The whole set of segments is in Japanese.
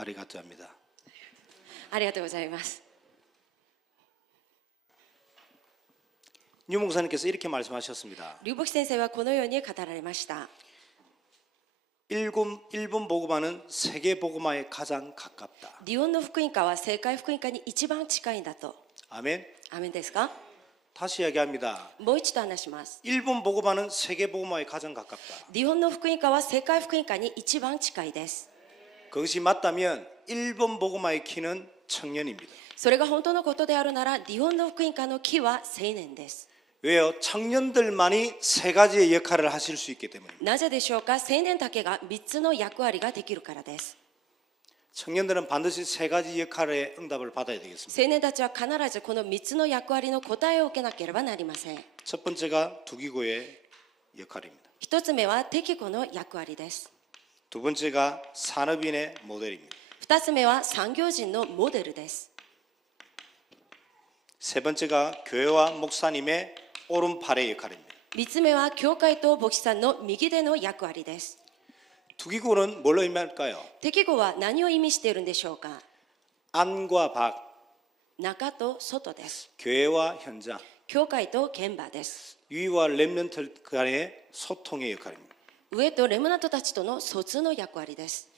아리가토합니다. ありがとうございます。 유 목사님께서 이렇게 말씀하셨습니다. 龍牧先生はこのように語られました。 일본 복음화는 세계 복음화에 가장 가깝다. 日本の福音化は世界福音化に一番近いんだと。 아멘. アーメンですか？ 다시 이야기합니다. もう一度話します。 일본 복음화는 세계 복음화에 가장 가깝다. 日本の福音化は世界福音化に一番近いです。 그것이 맞다면 일본 복음화의 키는 청년입니다. それが本当のことであるなら、日本の福音化の木は青年です。 왜요? 청년들만이 세 가지의 역할을 하실 수 있기 때문입니다. なぜでしょうか？青年だけが3つの役割ができるからです。 청년들은 반드시 세 가지 역할의 응답을 받아야 되겠습니다. 青年たちは必ずこの3つの役割の答えを受けなければなりません。 첫 번째가 두기고의 역할입니다. 1つ目は適子の役割です。 두 번째가 산업인의 모델입니다. 2つ目は産業人のモデルです。 세 번째가 교회와 목사님의 오른팔의 역할입니다. 3つ目は教会と牧師さんの右手の役割です。 두기고는 뭘 의미할까요? 適子は何を意味しているんでしょうか？ 안과 밖, 中と外です。 교회와 현장, 教会と現場です。 위와 렘넌트 간의 소통의 역할입니다. 上とレムナントたちとの疎通の役割です。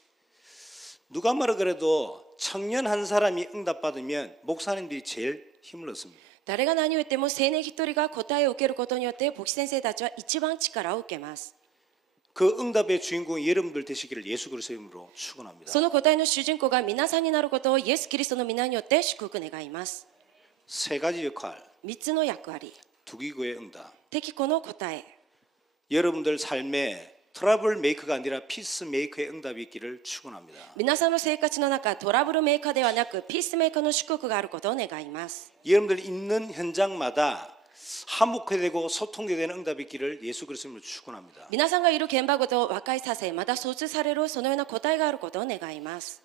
누가 말을 그래도 청년 한 사람이 응답받으면 목사님들이 제일 힘을 얻습니다. 誰が何を言っても青年一人が答えを受けることによって牧師先生たちは一番力を受けます。 그 응답의 주인공이 여러분들 되시기를 예수 그리스도의 이름으로 축원합니다. その答えの主人公が皆さんになることをイエス・キリストの皆によって祝福願います。 세 가지 역할, 3つの役割、 두기고의 응답. 適子の答え、 여러분들 삶에 트러블 메이커가 아니라 피스 메이커의 응답이 있기를 축원합니다. 皆さんの生活の中、トラブルメーカーではなくピースメーカーの祝福があることを願います。 여러분들 있는 현장마다 화목되고 소통되는 응답이 있기를 예수 그리스도로 축원합니다. 皆さんがいる現場ごと和解させ、また疎通されるそのような答えがあることを願います。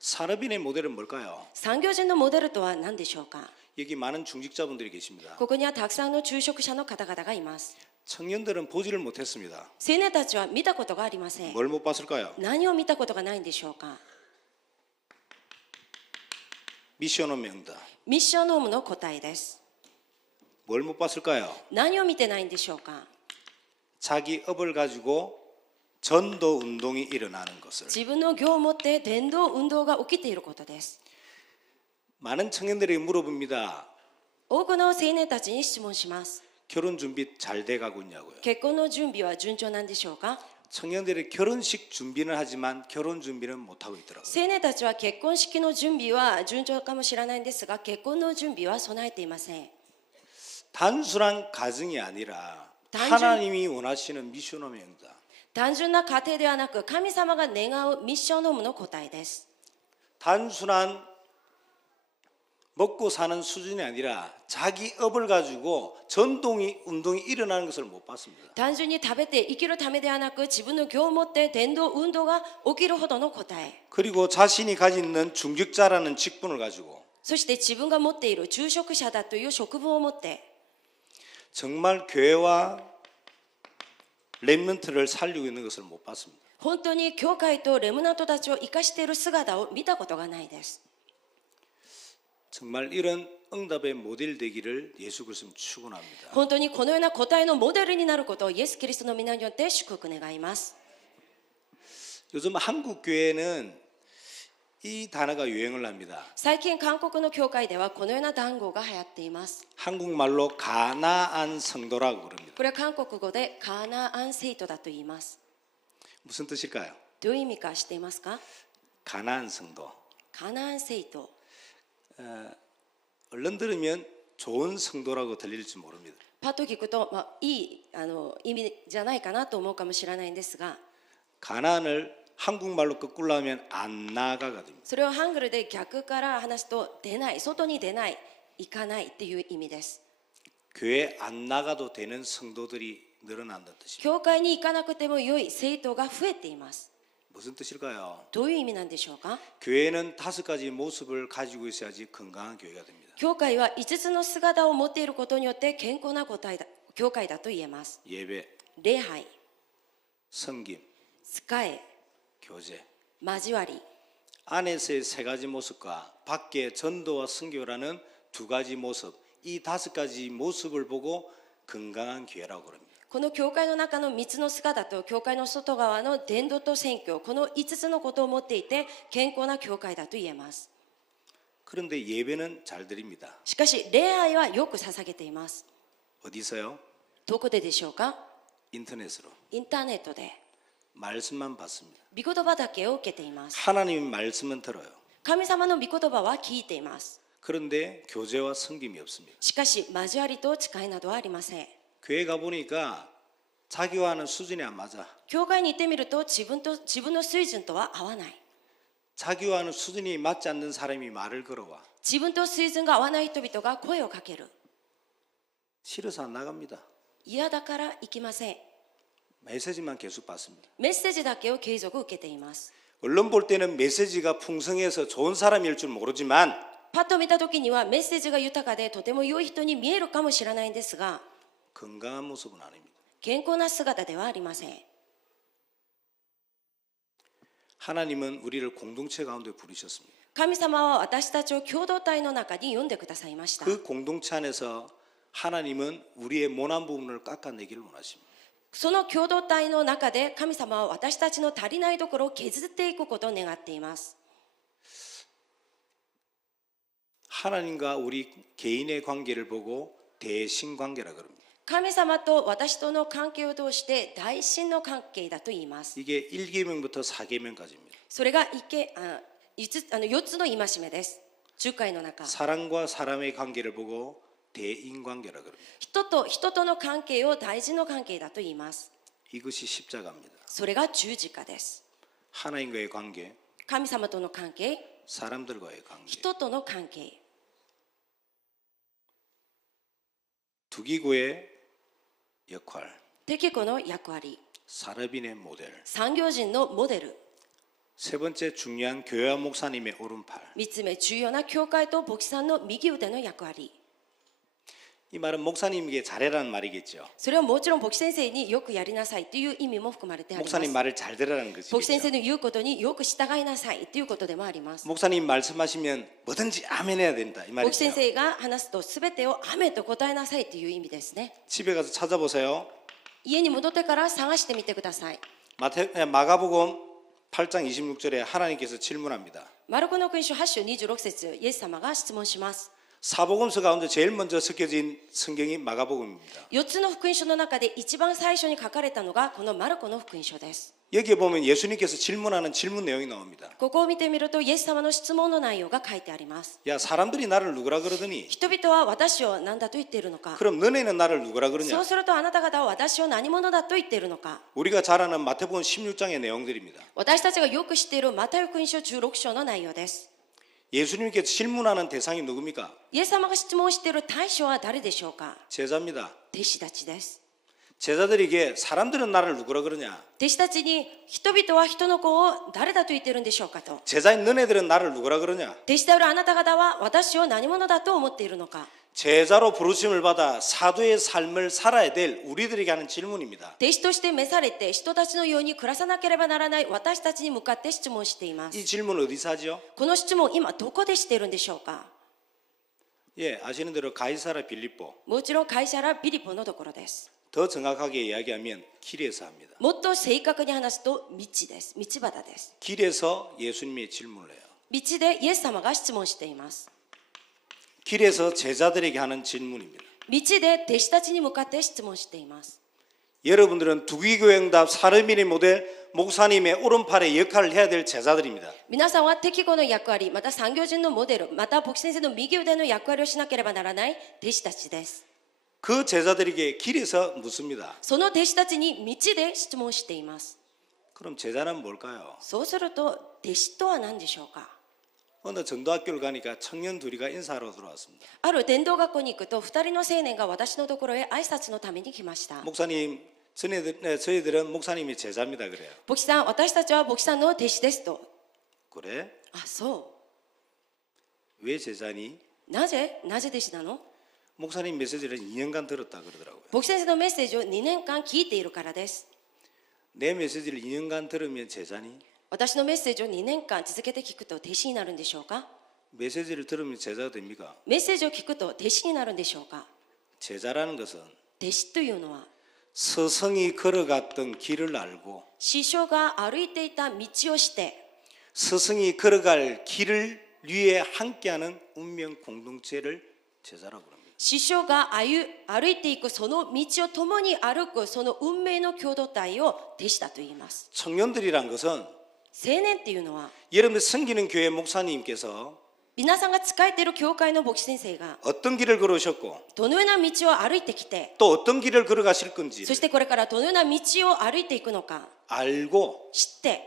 산업인의 모델은 뭘까요? 産業人のモデルとは何でしょうか？ 여기 많은 중직자분들이 계십니다. ここにはたくさんの昼食者の方々がいます。 청년들은 보지를 못했습니다. 青年たちは見たことがありません。 뭘 못 봤을까요? 何を見たことがないんでしょうか？ 미션홈의 응답. ミッションノームの答えです。 뭘 못 봤을까요? 何を見てないんでしょうか？ 자기 업을 가지고 전도 운동이 일어나는 것을. 自分の業を持って伝道運動が起きていることです。 많은 청년들이 물어봅니다. 多くの青年たちに質問します。 결혼 준비 잘 돼가고 있냐고요. 結婚の準備は順調なんでしょうか？ 청년들이 결혼식 준비는 하지만 결혼 준비는 못하고 있더라고요. 青年たちは結婚式の準備は順調かもしれないんですが、結婚の準備は備えていません。 단순한 가정이 아니라 단순- 하나님이 원하시는 미션홈의 응답. 単純な家庭ではなく、神様が願うミッションノームの答えです。 단순한 먹고 사는 수준이 아니라 자기 업을 가지고 운동이 일어나는 것을 못 봤습니다. 単純に食べて生きるためではなく、自分の業を持って伝道運動が起きるほどの答え。 그리고 자신이 가진 있는 중직자라는 직분을 가지고 そして自分が持っている昼食者だという職分を持って、 정말 교회와 렘넌트를 살리고 있는 것을 못 봤습니다. 本当に教会とレムナントたちを生かしている姿を見たことがないです。 정말 이런 응답의 모델 되기를 예수 그리스도 축원합니다. 本当にこのような答えのモデルになることをイエス・キリストの皆によって祝福願います。 요즘 한국 교회는 이 단어가 유행을 합니다. 最近韓国の教会ではこのような単語が流行っています。 한국말로 가나안 성도라고 그럽니다. これは韓国語でカーナアン聖徒だと言います。 무슨 뜻일까요? どういう意味か知っていますか？ 가나안 성도. カナアン聖徒。 얼른 들으면 좋은 성도라고 들릴지 모릅니다. パッと聞くと、いい意味じゃないかなと思うかもしれないんですが、 가나안을 한국말로 거꾸로 하면 안 나가가 됩니다. それをハングルで逆から話すと出ない、外に出ない、行かないっていう意味です。 교회 안 나가도 되는 성도들이 늘어난다는 뜻입니다. 教会に行かなくても良い生徒が増えています。 무슨 뜻일까요? どういう意味なんでしょうか？ 교회는 5가지 모습을 가지고 있어야지 건강한 교회가 됩니다. 教会は5つの姿を持っていることによって健康な教会だと言えます。 예배, 礼拝、 섬김, 仕え、 교제. 交わり。 안에서의 세 가지 모습과 밖의 전도와 선교라는 두 가지 모습, 이 다섯 가지 모습을 보고 건강한 교회라고 그럽니다. この教会の中の3つの姿と教会の外側の伝道と宣教、この5つのことを持っていて健康な教会だと言えます。 그런데 예배는 잘 드립니다. しかし礼拝はよく捧げています。 어디서요? どこででしょうか？ 인터넷으로. インターネットで 말씀만 받습니다. 御言葉だけを受けています。 하나님의 말씀은 들어요. 神様の御言葉は聞いています。 그런데 교제와 섬김이 없습니다. しかし交わりと誓いなどはありません。 교회 가보니까 자기와 하는 수준이 안 맞아. 教会に行ってみると自分の水準とは合わない。 자기와 하는 수준이 맞지 않는 사람이 말을 걸어와. 自分と水準が合わない人々が声をかける。 싫어서 안 나갑니다. 嫌だから行きません。 메시지만 계속 받습니다. メッセージだけを継続受けています。 언론 볼 때는 메시지가 풍성해서 좋은 사람일 줄 모르지만 パッと見た時にはメッセージが豊かでとても良い人に見えるかもしれないんですが、 건강한 모습은 아닙니다. 健康な姿ではありません。 하나님은 우리를 공동체 가운데 부르셨습니다. 神様は私たちを共同体の中に呼んでくださいました。 그 공동체 안에서 하나님은 우리의 모난 부분을 깎아내기를 원하십니다. その共同体の中で神様は私たちの足りないところを削っていくことを願っています。 하나님과 우리 개인의 관계를 보고 대신 관계라 그럽니다. 神様と私との関係を通して大親の関係だと言います。 이게 1계명부터 4계명까지입니다. それが4つの戒めです。10回の中。 사람과 사람의 관계를 보고 대인 관계라 그럽니다. 人と人との関係を大事の関係だと言います。 이것이 십자가입니다. それが十字架です。 하나님과의 관계, 神様との関係、 사람들과의 관계. 人との関係。 두기고의 역할, 適子の役割、 사르빈의 모델. 産業人のモデル。 세 번째 중요한 교회와 목사님의 오른팔. 3つ目、重要な教会と牧師さんの右腕の役割。 이 말은 목사님에게 잘해라는 말이겠죠. それはもちろん牧師先生によくやりなさいという意味も含まれてあります。 목사님 말을 잘 들으라는 牧師先 것이겠죠. 生の言うことによく従いなさいということでもあります。 목사님 말씀하시면 뭐든지 아멘해야 된다 이 牧師 말이죠. 先生が話すと全てをアメンと答えなさいという意味ですね。 집에 가서 찾아보세요. 家に戻ってから探してみてください。 마가복음 8장 26절에 하나님께서 질문합니다. マルコの福音書8章26節、イエス様が質問します。 사복음서 가운데 제일 먼저 섞여진 성경이 마가복음입니다. 4つの福音書の中で一番最初に書かれたのがこのマルコの福音書です。 여기에 보면 예수님께서 질문하는 질문 내용이 나옵니다. ここを見てみるとイエス様の質問の内容が書いてあります。 야, 사람들이 나를 누구라 그러더니 人々は私を何だと言っているのか。 그럼 너네는 나를 누구라 そ 그러냐? うするとあなた方は私を何者だと言っているのか。 우리가 잘 아는 마태복음 16장의 내용들입니다. 私たちがよく知っているマタイ福音書16章の内容です。 예수님께서 질문하는 대상이 누굽니까? イエス様が質問している対象は誰でしょうか。 제자입니다. 弟子たちです。 제자들에게 사람들은 나를 누구라 그러냐? 弟子たちに人々は人の子を誰だと言っているんでしょうかと。 제자인 너네들은 나를 누구라 그러냐? 弟子であるあなた方は私を何者だと思っているのか。 제자로 부르심을 받아 사도의 삶을 살아야 될 우리들에게 하는 질문입니다. 弟子として召されて人たちのように暮らさなければならない私たちに向かって質問しています。 이 질문 어디서 하죠? この質問今どこでしているんでしょうか。 예, 아시는 대로 가이사라 빌립보. もちろん会社らピリポのところです。 더 정확하게 이야기하면 길에서 합니다. もっと正確に話すと道です。道端です。 길에서 예수님이 질문을 해요. 道でイエス様が質問しています。 길에서 제자들에게 하는 질문입니다. 道で弟子たちに向かって質問しています。 여러분들은 두기교행답 사르민의 모델 목사님의 오른팔의 역할을 해야 될 제자들입니다. 皆さんは適合の役割、また産業人のモデル、また牧師先生の右腕の役割をしなければならない弟子たちです。 그 제자들에게 길에서 묻습니다. その弟子たちに道で質問しています。 그럼 제자는 뭘까요? そうすると弟子とは何でしょうか。 어느 전도학교를 가니까 청년 둘이가 인사하러 들어왔습니다. ある伝道学校に行くと2人の青年が私のところへ挨拶のために来ました。 목사님, 저희들은 목사님의 제자입니다. 그래요. 牧師さん、私たちは牧師さんの弟子ですと。 그래? あ、そ 왜 제자니? う。なぜ弟子なの。 목사님 메시지를 2년간 들었다 그러더라고요. 牧師先生のメッセージを2年間聞いているからです。 내 메시지를 2년간 들으면 제자니? 私のメッセージを2年間続けて聞くと弟子になるんでしょうか？ 메시지를 들으면 제자가 됩니까? メッセージを聞くと弟子になるんでしょうか？ 제자라는 것은 弟子というのは 스승이 걸어갔던 길을 알고 師匠が歩いていた道をして 스승이 걸어갈 길을 위해 함께하는 운명 공동체를 제자라고 합니다. 師匠が歩いていくその道を共に歩くその運命の共同体を弟子だと言います。 청년들이란 것은 青年っていうのは 여러분들 섬기는 교회 목사님께서 皆さんが仕えている教会の牧師先生が 어떤 길을 걸으셨고 どのような道を歩いてきて 또 어떤 길을 걸어가실 건지 そしてこれからどのような道を歩いていくのか 알고 知って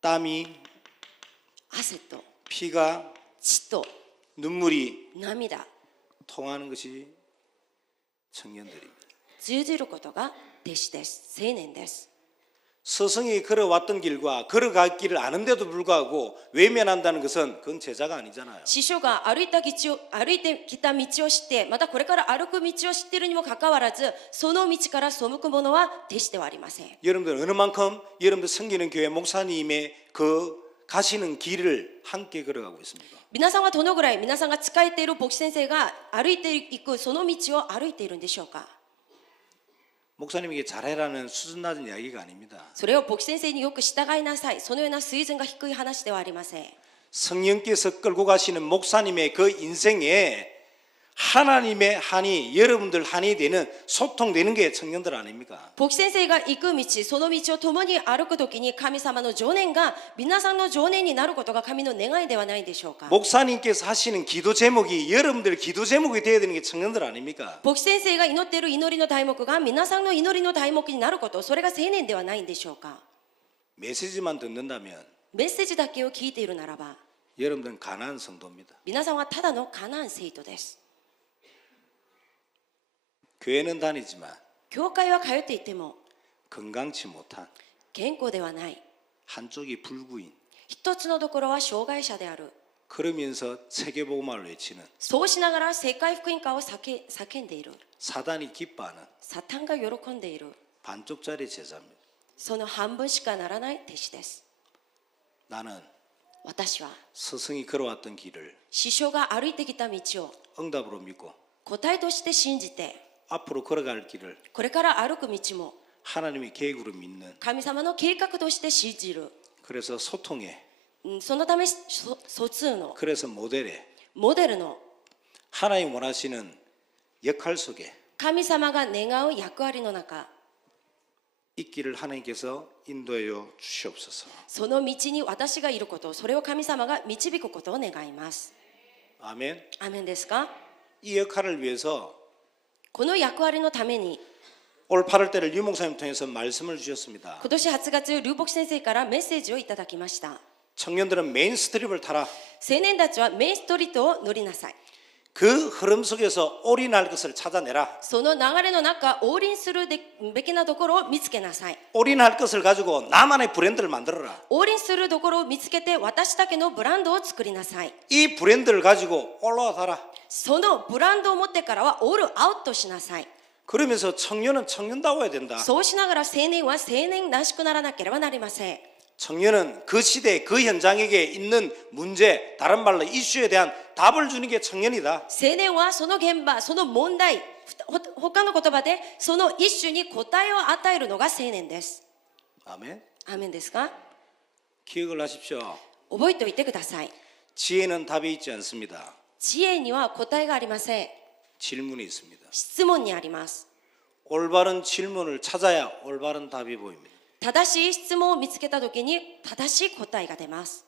땀이 汗と 피가 血と 눈물이 涙 통하는 것이 청년들입니다. 通じることが弟子です。青年です。 스승이 걸어왔던 길과 걸어갈 길을 아는데도 불구하고 외면한다는 것은 그건 제자가 아니잖아요. 師匠が歩いてきた道を知ってまたこれから歩く道を知っているにもかかわらずその道から背く者は弟子ではありません。 여러분들 어느 만큼 여러분들 섬기는 교회 목사님의 그 가시는 길을 함께 걸어가고 있습니까? 皆さんはどのぐらい皆さんが仕えている牧師先生が歩いていくその道を歩いているんでしょうか？ 목사님에게 잘해라는 수준 낮은 이야기가 아닙니다. それを牧師先生によく従いなさい、そのような水準が低い話ではありません。 성령께서 끌고 가시는 목사님의 그 인생에 하나님의 한이 여러분들 한이 되는 소통되는 게 청년들 아닙니까? 牧師先生が行く道、その道を共に歩くときに神様の情念が皆さんの情念になることが神の願いではないでしょうか？ 목사님께서 하시는 기도 제목이 여러분들 기도 제목이 되어야 되는 게 청년들 아닙니까? 牧師先生が祈っている祈りの題目が皆さんの祈りの題目になること、それが青年ではないんでしょうか？ 메시지만 듣는다면 メッセージだけを聞いているならば 여러분들은 가난한 성도입니다. 皆さんはただのカナン生徒です。 교회는 다니지만 教会は通っていても 건강치 못한 健康ではない。 한쪽이 불구인 一つのところは障害者である。 그러면서 세계복음화를 외치는 そうしながら世界福音化を叫んでいる。 사단이 기뻐하는 サタンが喜んでいる。 반쪽짜리 제자입니다. その半分しかならない弟子です。 나는 私は 스승이 걸어왔던 길을 師匠が歩いてきた道を 응답으로 믿고 答えとして信じて 앞으로 걸어갈 길을 これから歩く道も 하나님의 계획으로 믿는 神様の計画として信じる。 그래서 소통에 そのため疎通の 그래서 모델에 モデルの 하나님 원하시는 역할 속에 神様が願う役割の中 있기를 하나님께서 인도하여 주시옵소서. その道に私がいること、それを神様が導くことを願います。 아멘. アーメンですか？ 이 역할을 위해서 この役割のために 올 8월 달에 류 목사님 통해서 말씀을 주셨습니다. 今年8月ルー牧師先生からメッセージをいただきました。 청년들은 메인 스트립을 타라. 青年たちはメインストリートを乗りなさい。 그 흐름 속에서 올인할 것을 찾아내라. その流れの中、横臨するべきなところを見つけなさい。 올인할 것을 가지고 나만의 브랜드를 만들어라. 横臨するところを見つけて私だけのブランドを作りなさい。 이 브랜드를 가지고 올라와라. そのブランドを持ってからはオールアウトしなさい。 그러면서 청년은 청년다워야 된다. そうしながら青年は青年らしくならなければなりません。 청년은 그 시대 그 현장에게 있는 문제, 다른 말로 이슈에 대한 답을 주는 게 청년이다. 青年はその現場、その問題、他の言葉でその一種に答えを与えるのが青年です。 아멘. アーメンですか？ 기억을 하십시오. 覚えておいてください。 지혜는 답이 있지 않습니다. 知恵には答えがありません。 질문이 있습니다. 質問にあります。 올바른 질문을 찾아야 올바른 답이 보입니다. 正しい質問を見つけたときに正しい答えが出ます。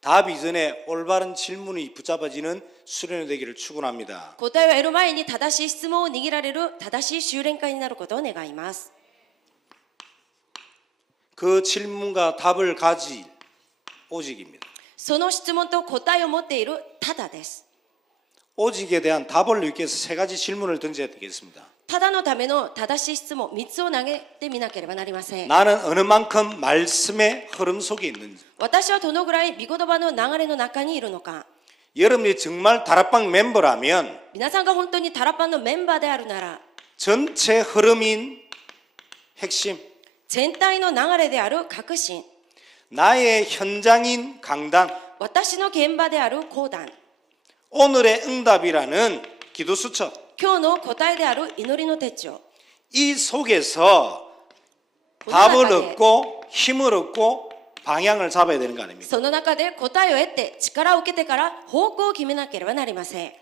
답 이전에 올바른 질문이 붙잡아지는 수련회 되기를 축원합니다. 答えを得る前に正しい質問を握られる正しい修練会になることを願います。 그 질문과 답을 가질 오직입니다. その質問と答えを持っているただです。 오직에 대한 답을 위해서 세 가지 질문을 던져야 되겠습니다. ただのための正しい質問3つを投げてみなければなりません。 나는 어느 만큼 말씀의 흐름 속에 있는지, 私はどのぐらい御言葉の流れの中にいるのか。 여러분이 정말 다락방 멤버라면 皆さんが本当にタラパンのメンバーであるなら 전체 흐름인 핵심, 全体の流れである核心、 나의 현장인 강단, 私の現場である講談、 오늘의 응답이라는 기도 수첩, 今日の答えである祈りの手帳、 이 속에서 この 답을 中で 얻고 힘을 얻고 방향을 잡아야 되는 거 아닙니까? その中で答えを得て力を受けてから方向を決めなければなりません。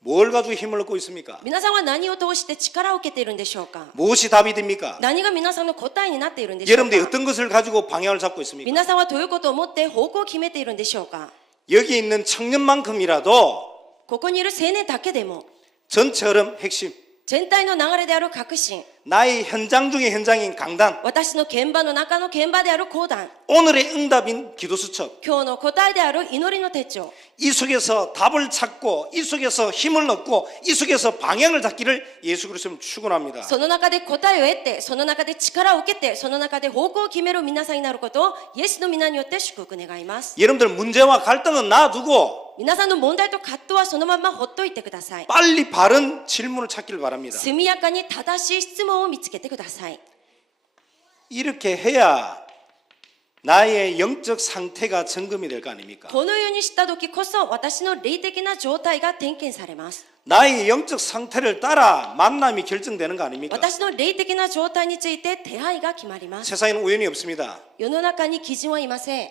뭘 가지고 힘을 얻고 있습니까? 皆さんは何を通して力を受けているんでしょうか。 무엇이 답이 됩니까? 何が皆さんの答えになっているんでしょう 여러분들이 か。 어떤 것을 가지고 방향을 잡고 있습니까? 皆さんはどういうことを持って方向を決めているんでしょうか。 여기 있는 청년만큼이라도 ここにいる青年だけでも 전체 흐름 핵심, 全体の流れである革新、 나의 현장 중의 현장인 강단, 私の現場の中の現場である講談、 오늘의 응답인 기도 수첩, 今日の答えである祈りの手帳、 이 속에서 답을 찾고 이 속에서 힘을 얻고 이 속에서 방향을 잡기를 예수 그리스도는 축원합니다. その中で答えを得て、その中で力を受けて、その中で方向を決める皆さんになることをイエスの皆によって祝福願います。 여러분들 문제와 갈등은 놔두고 皆さんの問題と葛藤はそのままほっといてください。 빨리 바른 질문을 찾기를 바랍니다. 速やかに正しい質問を見つけてください。 이렇게 해야 나의 영적 상태가 점검이 될 거 아닙니까? このようにした時こそ私の霊的な状態が点検されます。 나의 영적 상태를 따라 만남이 결정되는 거 아닙니까? 私の霊的な状態について手配が決まります。 세상에는 우연이 없습니다. 世の中に基準はいません。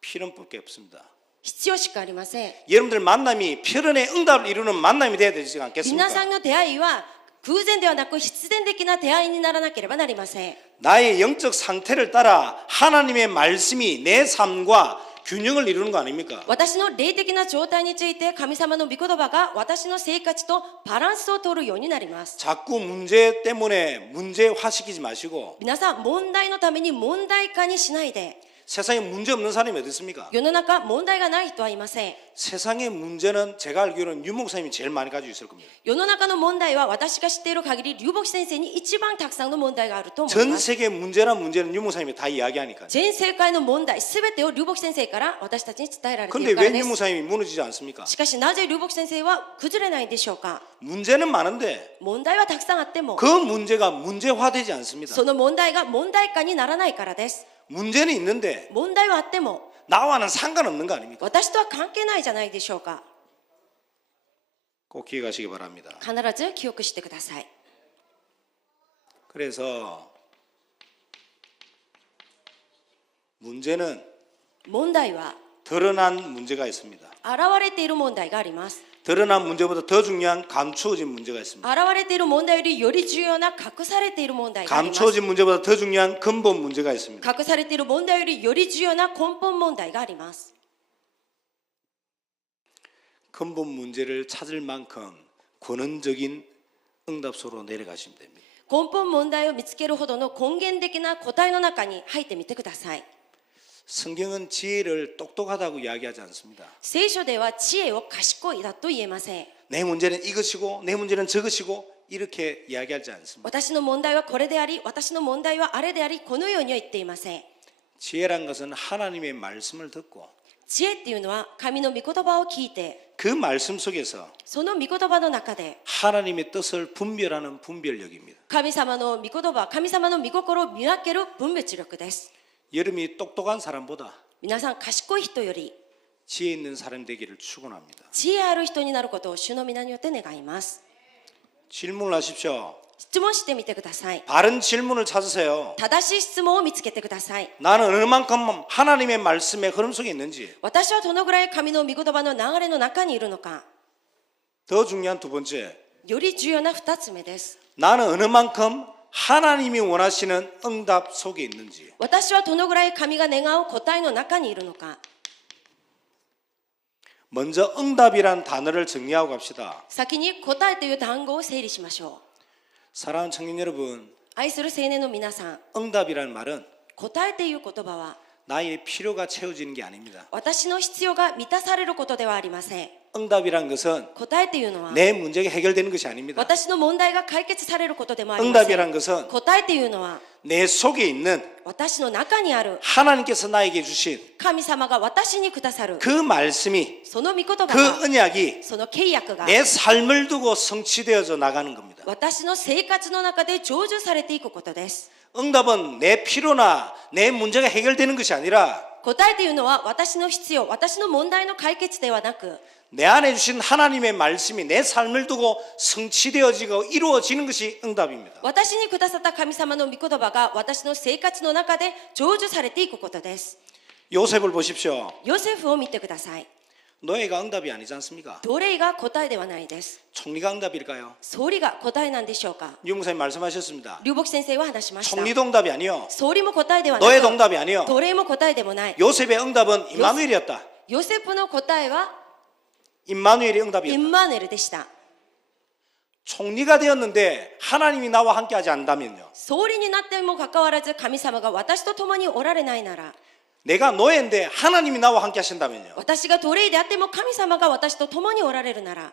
필연밖에 없습니다. 必要しかありません。 여러분들 만남이 필연의 응답을 이루는 만남이 돼야 되지 皆 않겠습니까? さんの出会いは偶然ではなく必然的な出会いにならなければなりません。 나의 영적 상태를 따라 하나님의 말씀이 내 삶과 균형을 이루는 거 아닙니까? 私の霊的な状態について神様の御言葉が私の生活とバランスを取るようになります。 자꾸 문제 때문에 문제화시키지 마시고 皆さん問題のために問題化にしないで。 세상에 문제 없는 사람이 어디 있습니까? 世の中問題がない人はいません。 세상의 문제는 제가 알기로는 유 목사님이 제일 많이 가지고 있을 겁니다. 世の中の問題は私が知っている限り龍牧先生に一番たくさんの問題があると思い 전 ます。 세계 문제란 문제는 유 목사님이 다 이야기하니까요. 全世界の問題すべてを龍牧先生から私たちに伝えられてい 근데 るから 왜 で 유 す。 목사님이 무너지지 않습니까? しかしなぜ龍牧先生は崩れないんでしょうか。 문제는 많은데 問題はたくさんあっても 그 문제가 문제화되지 않습니다. その問題が問題化にならないからです。 문제는 있는데 問題はあっても 나와는 상관없는 거 아닙니까? 私とは関係ないじゃないでしょうか。 꼭 기억하시기 바랍니다. 必ず記憶してください。 그래서 문제는 問題は 드러난 문제가 있습니다. 現れている問題があります。 드러난 문제보다 더 중요한 감추어진 문제가 있습니다. 現れている問題よりより重要な隠されている問題があります。 감추어진 문제보다 더 중요한 근본 문제가 있습니다. 隠されている問題よりより重要な根本問題があります。 근본 문제를 찾을 만큼 근원적인 응답소로 내려가시면 됩니다. 根本問題を見つけるほどの根源的な答えの中に入ってみてください。 성경은 지혜를 똑똑하다고 이야기하지 않습니다. 聖書では知恵を賢いだと言えません。 내 문제는 이것이고 내 문제는 저것이고 이렇게 이야기하지 않습니다. 私の問題はこれであり、私の問題はあれであり、このようには言っていません。 지혜란 것은 하나님의 말씀을 듣고 知恵っていうのは神の御言葉を聞いて、 그 말씀 속에서 その御言葉の中で 하나님의 뜻을 분별하는 분별력입니다. 神様の御言葉、神様の御心を見分ける分別力です。 여러분이 똑똑한 사람보다 皆さん賢い人より 지혜 있는 사람 되기를 축원합니다. 知恵ある人になることを主の皆によって願います。 질문을 하십시오. 質問してみてください。 바른 질문을 찾으세요. 正しい質問を見つけてください。 나는 어느 만큼 하나님의 말씀의 흐름 속에 있는지. 私はどのぐらい神の御言葉の流れの中にいるのか。 더 중요한 두 번째, より重要な2つ目です。 나는 어느 만큼 하나님이 원하시는 응답 속에 있는지. 私はどのぐらい神が願う答えの中にいるのか。 먼저 응답이란 단어를 정리하고 갑시다. 先に答えという単語を整理しましょう。 사랑하는 청년 여러분, 愛する青年の皆さん、 응답이란 말은 答えという言葉は 나의 필요가 채워지는 게 아닙니다. 私の必要が満たされることではありません。 응답이란 것은 答えというのは 내 문제가 해결되는 것이 아닙니다. 私の問題が解決されることでもありません。 응답이란 것은 答えというのは내 속에 있는 私の中にある 하나님께서 나에게 주신 神様が私にくださる 그 말씀이 その御言葉 그 が 언약이 その契約が 내 삶을 두고 성취되어져 나가는 겁니다. 私の生活の中で成就されていくことです。 응답은 내 필요나 내 문제가 해결되는 것이 아니라 答えというのは私の必要、私の問題の解決ではなく 내 안에 주신 하나님의 말씀이 내 삶을 두고 성취되어지고 이루어지는 것이 응답입니다. 私にくださった神様の御言葉が私の生活の中で成就されていくことです。 요셉을 보십시오. ヨセフを見てください。 노예가 응답이 아니지 않습니까? 奴隷が答えではないです。 총리가 응답일까요? 総理が答えなんでしょうか。 유 목사님 말씀하셨습니다. 劉牧先生は話しました。 총리도 응답이 아니요. 総理も答えではな 노예도 く、 응답이 아니요. 奴隷も答えでもない。 요셉의 응답은 임마누엘이었다. ヨセフの答えは 임마누엘의 イ 응답이었다. ンマヌエルでした。 총리가 되었는데 하나님이 나와 함께하지 않다면요. 総理になってもかかわらず神様が私と共におられないなら、 내가 노예인데 하나님이 나와 함께 하신다면요. 私が奴隷であっても神様が私と共におられるなら、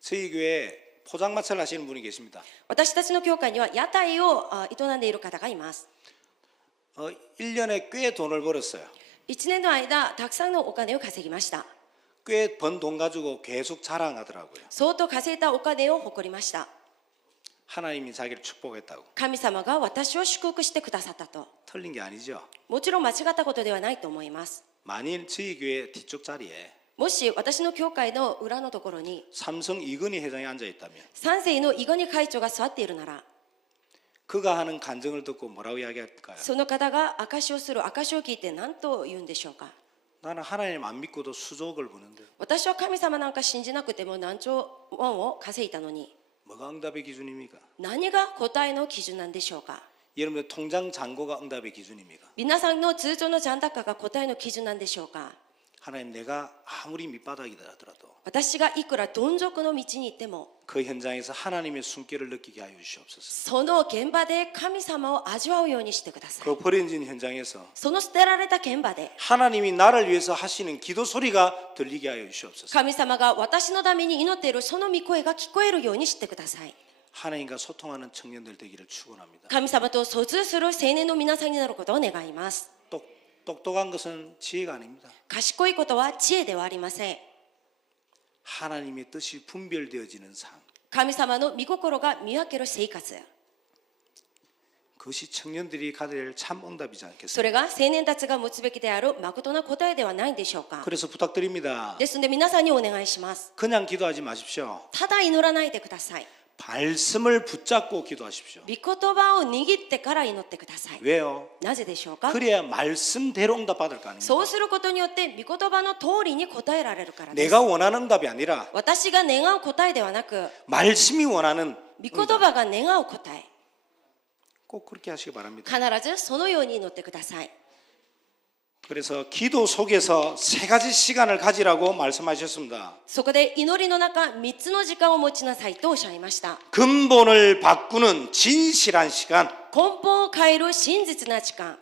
저희 교회에 포장마차를 하시는 분이 계십니다. 私たちの教会には屋台を営んでいる方がいます。 1년에 꽤 돈을 벌었어요. 1年の間たくさんのお金を稼ぎました。 꽤 번 돈 가지고 계속 자랑하더라고요. 相当稼いだお金を誇りました。 하나님이 자기를 축복했다고. 神様が私を祝福してくださったと。 틀린 게 아니죠. もちろん間違ったことではないと思います。 만일 저희 교회 뒤쪽 자리에 もし私の教会の裏のところに 삼성 이건희 회장이 앉아 있다면 三世のイゴニ会長が座っているなら、 그가 하는 간증을 듣고 뭐라고 이야기할까요? その方が証しをする証しを聞いて何と言うんでしょうか。 나는 하나님 안 믿고도 수조억을 버는데 私は神様なんか信じなくても何兆ウォンを稼いだのに、 뭐가 응답의 기준입니까? 何が答えの基準なんでしょうか。 여러분들 통장 잔고가 응답의 기준입니까? 皆さんの通常の残高が答えの基準なんでしょうか。 하나님 내가 아무리 밑바닥이다 하더라도 私がいくらどん底の道に行っても 그 현장에서 하나님의 숨결을 느끼게 하여 주시옵소서. その現場で神様を味わうようにしてください。 그 버려진 현장에서 その捨てられた現場で 하나님이 나를 위해서 하시는 기도 소리가 들리게 하여 주시옵소서. 神様が私のために祈っているその御声が聞こえるようにしてください。 하나님과 소통하는 청년들 되기를 축원합니다. 神様と疎通する青年の皆さんになることを願います。 똑똑한 것은 지혜가 아닙니다. 賢いことは知恵ではありません。 하나님의 뜻이 분별되어지는 삶. 神様の御心が見分ける生活。 그것이 청년들이 가져야 할 참 응답이지 そ 않겠습니까? れが青年たちが持つべきである誠な答えではないんでしょうか。 그래서 부탁드립니다. ですので皆さんにお願いします。 그냥 기도하지 마십시오. ただ祈らないでください。 말씀을 붙잡고 기도하십시오. 御言葉を握ってから祈ってください。 왜요? なぜでしょうか。 그래야 말씀대로 응답받을 거 아닙니까? そうすることによって御言葉の通りに答えられるからです。 내가 원하는 응답이 아니라 私が願う答えではなく、 말씀이 원하는 御言葉が願う答え。 꼭 그렇게 하시기 바랍니다. 必ずそのように祈ってください。 그래서 기도 속에서 세 가지 시간을 가지라고 말씀하셨습니다. そこで祈りの中3つの時間を持ちなさいとおっしゃいました。 근본을 바꾸는 진실한 시간. 根本を変える真実な時間。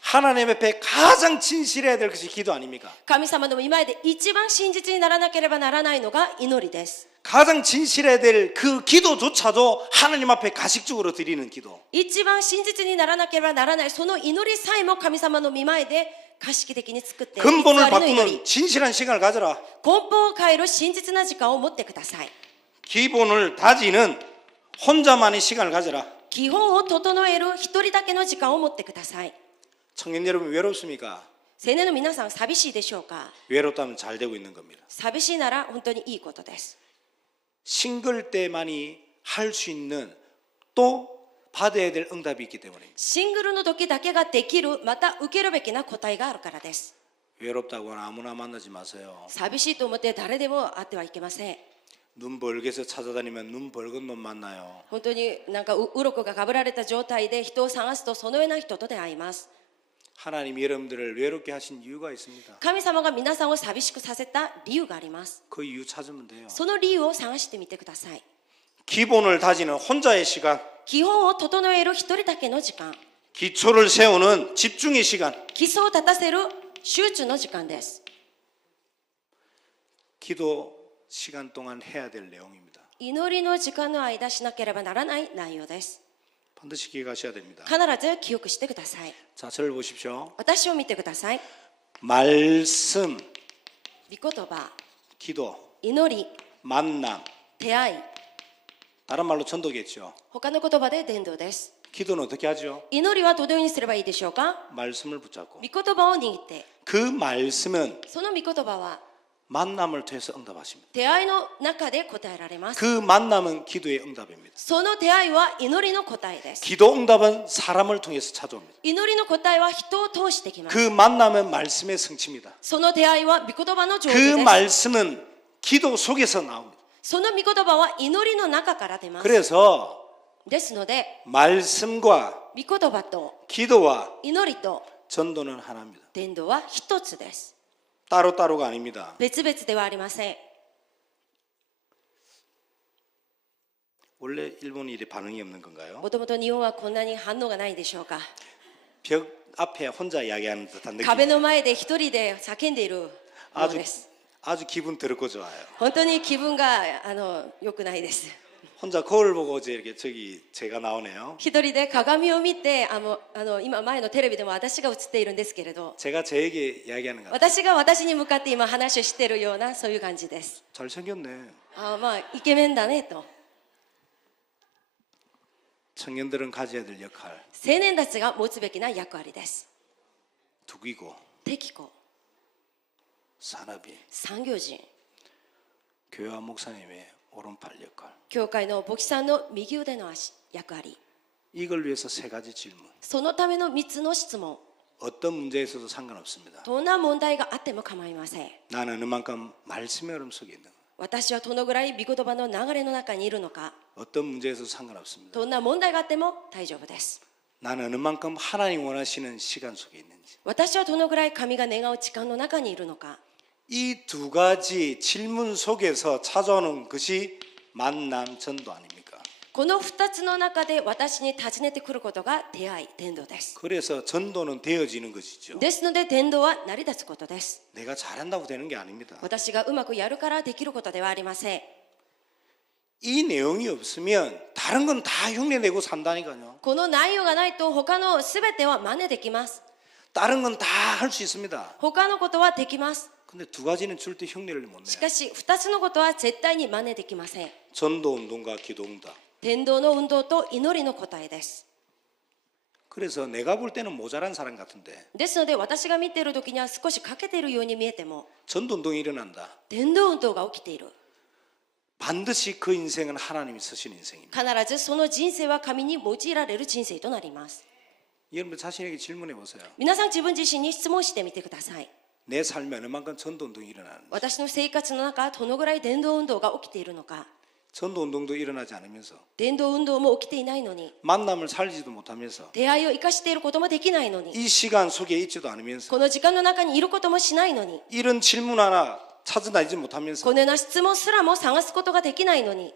하나님 앞에 가장 진실해야 될 것이 기도 아닙니까? 神様の御前で一番真実にならなければならないのが祈りです。 가장 진실해야 될 그 기도조차도 하나님 앞에 가식적으로 드리는 기도. 一番真実にならなければならないその祈りさえも神様の御前で可視的に作って、 근본을 偽りの祈り、 바꾸는 진실한 시간을 가져라. 根本を変える真実な時間を持ってください。 기본을 다지는 혼자만의 시간을 가져라. 基本を整える一人だけの時間を持ってください。 청년 여러분 외롭습니까? 青年の皆さん寂しいでしょうか。 외롭다면 잘 되고 있는 겁니다. 寂しいなら本当にいいことです。 싱글 때만이 할 수 있는 또 받아야 될 응답이 있기 때문입니다. シングルの時だけができる、また受けるべきな答えがあるからです。 외롭다고 아무나 만나지 마세요. 寂しいと思って誰でも会ってはいけません。 눈 벌게서 찾아다니면 눈 벌건 놈 만나요. 本当になんか鱗がかぶられた状態で人を探すとそのような人と出会います。 하나님 여러분들을 외롭게 하신 이유가 있습니다. 神様が皆さんを寂しくさせた理由があります。 그 이유 찾으면 돼요. その理由を探してみてください。 기본을 다지는 혼자의 시간, 基本を整える一人だけの時間、 기초를 세우는 집중의 시간. 基礎を立たせる集中の時間です。 기도 시간 동안 해야 될 내용입니다. 祈りの時間の間しなければならない内容です。 반드시 기억하셔야 됩니다. 必ず記憶してください。 자, 저를 보십시오. 私を見てください。 말씀, 御言葉、 기도, 祈り、 만남. 出会い、 다른 말로 전도겠죠. 他の言葉で伝道です。 기도는 어떻게 하죠? 祈りはどのようにすればいいでしょうか。 말씀을 붙잡고. 御言葉を握って、 그 말씀은 その御言葉は 만남을 통해서 응답하십니다. 出会いの中で答えられます。 그 만남은 기도의 응답입니다. その出会いは祈りの答えです。 기도 응답은 사람을 통해서 찾아옵니다. 祈りの答えは人を通してきます。 그 만남은 말씀의 성취입니다. その出会いは御言葉の成就 그 です。 말씀은 기도 속에서 나옵니다. その御言葉は祈りの中から出ます。 그래서 ですので、 말씀과 御言葉と 기도와 祈りと 전도는 하나입니다. 伝道は一つです。 따로따로가 아닙니다. 別々ではありません。 원래 일본이 이래 반응이 없는 건가요? もともと日本はこんなに反応がないでしょうか。 벽 앞에 혼자 이야기하는 듯한 壁 느낌. の前で一人で叫んでいるようです。 아주 기분 더럽고 좋아요. 本当に気分が良くないです。 혼자 거울 보고 이제 이렇게 저기 제가 나오네요. 一人で鏡を見て今前のテレビでも私が映っているんですけれど、 제가 제에게 이야기하는 것 같아요. 私が私に向かって今話をしているようなそういう感じです。 잘생겼네. まあイケメンだねと。 청년들은 가져야 될 역할. 青年たちが持つべきな役割です。 득이고 適子、 산업이 産業人、 교회와 목사님의 오른팔 역할. 教会の牧師さんの右腕の足役割。 이걸 위해서 세 가지 질문. そのための3つの質問。 어떤 문제에 있어도 상관없습니다. どんな問題があっても構いません。 나는 어느만큼 말씀의 흐름 속에 있는 가. 私はどのぐらい御言葉の流れの中にいるのか。 어떤 문제에서도 상관없습니다. どんな問題があっても大丈夫です。 나는 어느만큼 하나님 원하시는 시간 속에 있는지. 私はどのぐらい神が願う時間の中にいるのか。 이 두 가지 질문 속에서 찾아오는 것이 만남 전도 아닙니까? この2つの中で私に尋ねてくることが出会い、伝道です。 그래서 전도는 되어지는 것이죠. ですので伝道は成り立つことです。 내가 잘한다고 되는 게 아닙니다. 私がうまくやるからできることではありません。 이 내용이 없으면 다른 건 다 흉내내고 산다니까요. この内容がないと他の全ては真似できます。 다른 건 다 할 수 있습니다. 他のことはできます。 근데 두 가지는 절대 흉내를 못 し 내요. かし2つのことは絶対に真似できません。 전도 운동과 기도 응답. 伝道の運動と祈りの答えです。 그래서 내가 볼 때는 모자란 사람 같은데 ですので私が見ている時には少し欠けているように見えても 전도 운동이 일어난다. 伝道運動が起きている。 반드시 그 인생은 하나님이 쓰신 인생입니다. 必ずその人生は神に用いられる人生となります。 여러분 자신에게 질문해 보세요. 皆さん自分自身に質問してみてください。 내 삶에 얼마만큼 전도 운동이 일어나는지. 私の生活の中どのぐらい伝道運動が起きているのか。 전도 운동도 일어나지 않으면서 伝道運動も起きていないのに、 만남을 살지도 못하면서 出会いを生かしていることもできないのに、 이 시간 속에 있지도 않으면서 この時間の中にいることもしないのに、 이런 질문 하나 찾아다니지 못하면서 このような質問すらも探すことができないのに、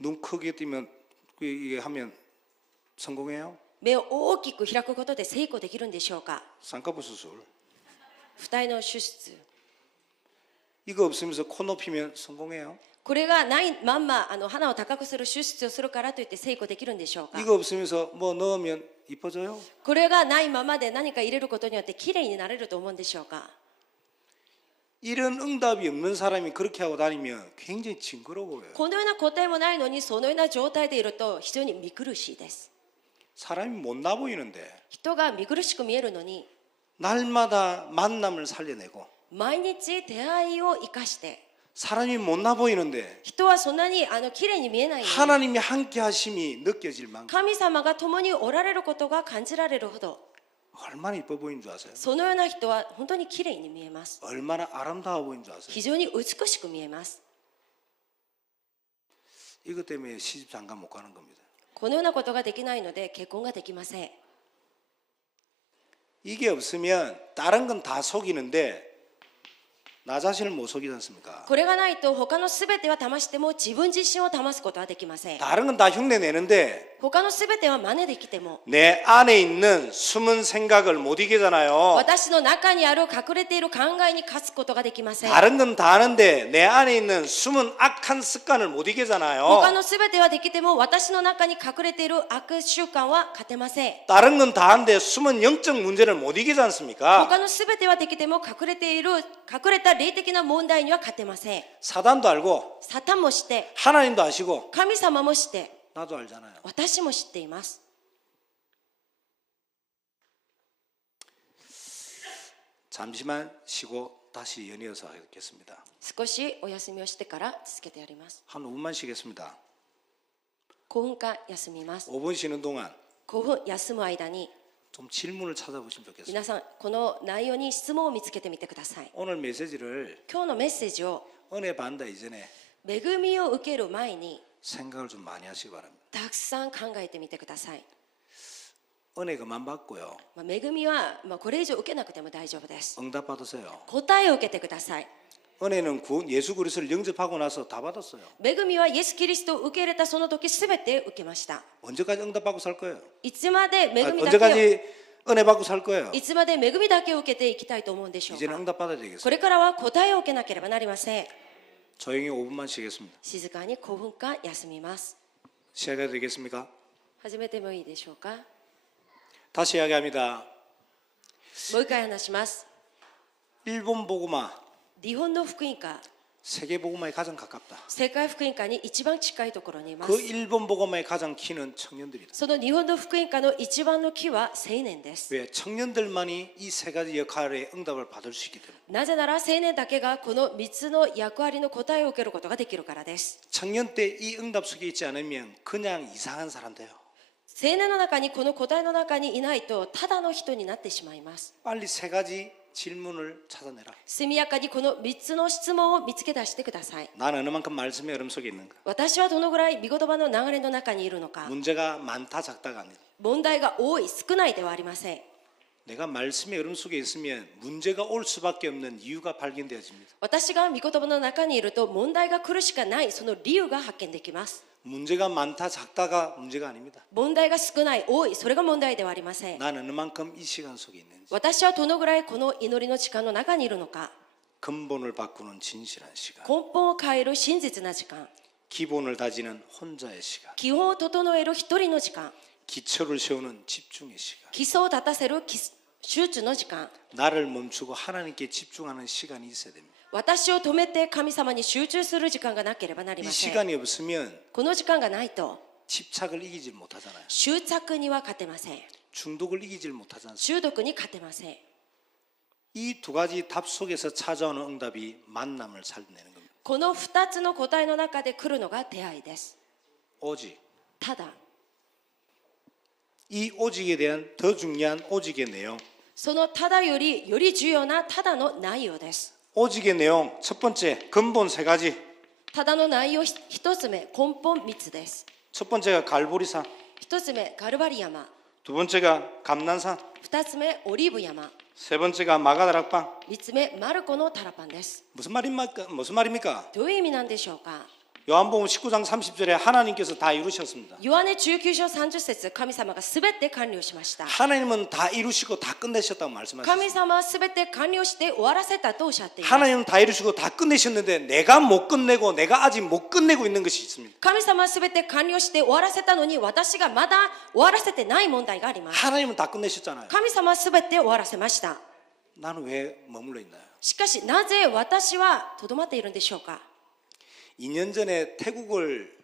눈 크게 뜨면 이게 하면 성공해요? 目を大きく開くことで成功できるんでしょうか。 쌍꺼풀 수술. 二重の手術。 이거 없으면서 코 높이면 성공해요? これがないまんま鼻を高くする手術をするからといって成功できるんでしょうか。 이거 없으면서 뭐 넣으면 이뻐져요? これがないままで何か入れることによってきれいになれると思うんでしょうか。 이런 응답이 없는 사람이 그렇게 하고 다니면 굉장히 징그러워요. このような答えもないのにそのような状態でいると非常に見苦しいです。 사람이 못나 보이는데 人が見苦しく見えるのに 날마다 만남을 살려내고 毎日出会いを生かして、 사람이 못나 보이는데 人はそんなにきれいに見えないのに 하나님이 함께 하심이 느껴질 만큼 神様が共におられることが感じられるほど 얼마나 이뻐 보이는 줄 아세요? そのような人は本当にきれいに見えます。 얼마나 아름다워 보이는 줄 아세요? 非常に美しく見えます。 이것 때문에 시집 장가 못 가는 겁니다. このようなことができないので結婚ができません。 이게 없으면 다른 건 다 속이는데 나 자신을 못 속이지 않습니까? これがないと他のすべては騙しても自分自身を騙すことはできません。 다른 건 다 흉내 내는데 他のすべては真似できても 내 안에 있는 숨은 생각을 못 이기잖아요. 私の中にある隠れている考えに勝つことができません 다른 건 다 아는데 내 안에 있는 숨은 악한 습관을 못 이기잖아요. 他のすべてはできても私の中に隠れている悪習慣は勝てません 다른 건 다 아는데 숨은 영적 문제를 못 이기지 않습니까? 他のすべてはできても隠れた霊的な問題には勝てません 사단도 알고 サタンも知って 하나님도 아시고 神様も知って 나도 알잖아요. 私も知っています 잠시만 쉬고 다시 연이어서 하겠습니다. 少しお休みをしてから続けてやります 한 5분만 쉬겠습니다. 5分間休みます 5분 쉬는 동안 5分休む間に 좀 질문을 찾아보시면 좋겠습니다. 皆さんこの内容に質問を見つけてみてください 오늘 메시지를 今日のメッセージを 은혜 받는다 이전에 恵みを受ける前に 생각을 좀 많이 하시기 바랍니다. たくさん考えてみてください 은혜 그만 받고요. 恵みはこれ以上受けなくても大丈夫です 응답 받으세요. 答えを受けてください 은혜는 예수 그리스도를 영접하고 나서 다 받았어요. 恵みはイエス・キリストを受け入れたその時すべて受けました 언제까지 응답 받고 살 거예요? いつまで恵みだけを 언제까지 은혜 받고 살 거예요? いつまで恵みだけを受けていきたいと思うんでしょう 이제는 か 응답 받아야 こ 되겠어요. れからは答えを受けなければなりません 조용히 5분만 쉬겠습니다. 静かに5分間休みます 시작해도 되겠습니까? 始めてもいいでしょうか 다시 이야기합니다. もう一回話します 일본 복음화 日本の福音家 세계 복음화에 가장 가깝다. 世界福音家に一番近いところにいます 그 일본 복음화의 가장 키는 청년들이다. その日本の福音家の一番の木は青年です 왜? 청년들만이 이 세 가지 역할의 응답을 받을 수 있기 때문에. なぜなら青年だけがこの3つの役割の答えを受けることができるからです 청년 때 이 응답 속에 있지 않으면 그냥 이상한 사람 돼요. 青年の中にこの答えの中にいないとただの人になってしまいます 빨리 세 가지 질문을 찾아내라. 速やかにこの3つの質問を見つけ出してください 난 어느 만큼 말씀의 흐름 속에 있는가? 私はどのぐらい御言葉の流れの中にいるのか 문제가 많다 작다가 아니라 問題が多い少ないではありません 내가 말씀의 흐름 속에 있으면 문제가 올 수밖에 없는 이유가 발견되어집니다. 私が御言葉の中にいると問題が来るしかないその理由が発見できます 문제가 많다 작다가 문제가 아닙니다. 問題が少ない多いそれが問題ではありません 난 어느 만큼 이 시간 속에 있는지 私はどのぐらいこの祈りの時間の中にいるのか 근본을 바꾸는 진실한 시간, 根本を変える真実な時間 기본을 다지는 혼자의 시간, 基本を整える一人の時間 기초를 세우는 집중의 시간, 基礎を立たせる集中の時間 나를 멈추고 하나님께 집중하는 시간이 있어야 됩니다. 私を止めて神様に集中する時間がなければなり 이 ません 시간이 없으면 この時間がないと 집착을 이기질 못하잖아요. 執着には勝てません 중독을 이기질 못하지 않습니까? 中毒に勝てません 이 두 가지 답 속에서 찾아오는 응답이 만남을 살려내는 겁니다. この2つの答えの中で来るのが出会いです 오직 ただ 이 오직에 대한 더 중요한 오직의 내용, そのただよりより重要なただの内容です 오직의 내용 첫 번째 근본 세 가지. ただの内容1つ目根本3つです 첫 번째가 갈보리산, 1つ目ガルバリ山 두 번째가 감난산, 2つ目オリーブ山 세 번째가 마가다락방. 3つ目マルコのタラパンです 무슨 말입니까? どういう意味なんでしょうか 요한복음 19장 30절에 하나님께서 다 이루셨습니다. ヨハネ19章30節神様がすべて完了しました 하나님은 다 이루시고 다 끝내셨다고 神 말씀하셨습니다. 様はすべて完了して終わらせたとおっしゃっています 하나님은 다 이루시고 다 끝내셨는데 내가 못 끝내고 내가 아직 못 끝내고 있는 것이 있습니다. 神様はすべて完了して終わらせたのに私がまだ終わらせてない問題があります 하나님은 다 끝내셨잖아요. 神様はすべて終わらせました 나는 왜 머물러 있나요? しかしなぜ私はとどまっているんでしょうか 2년 전에 태국을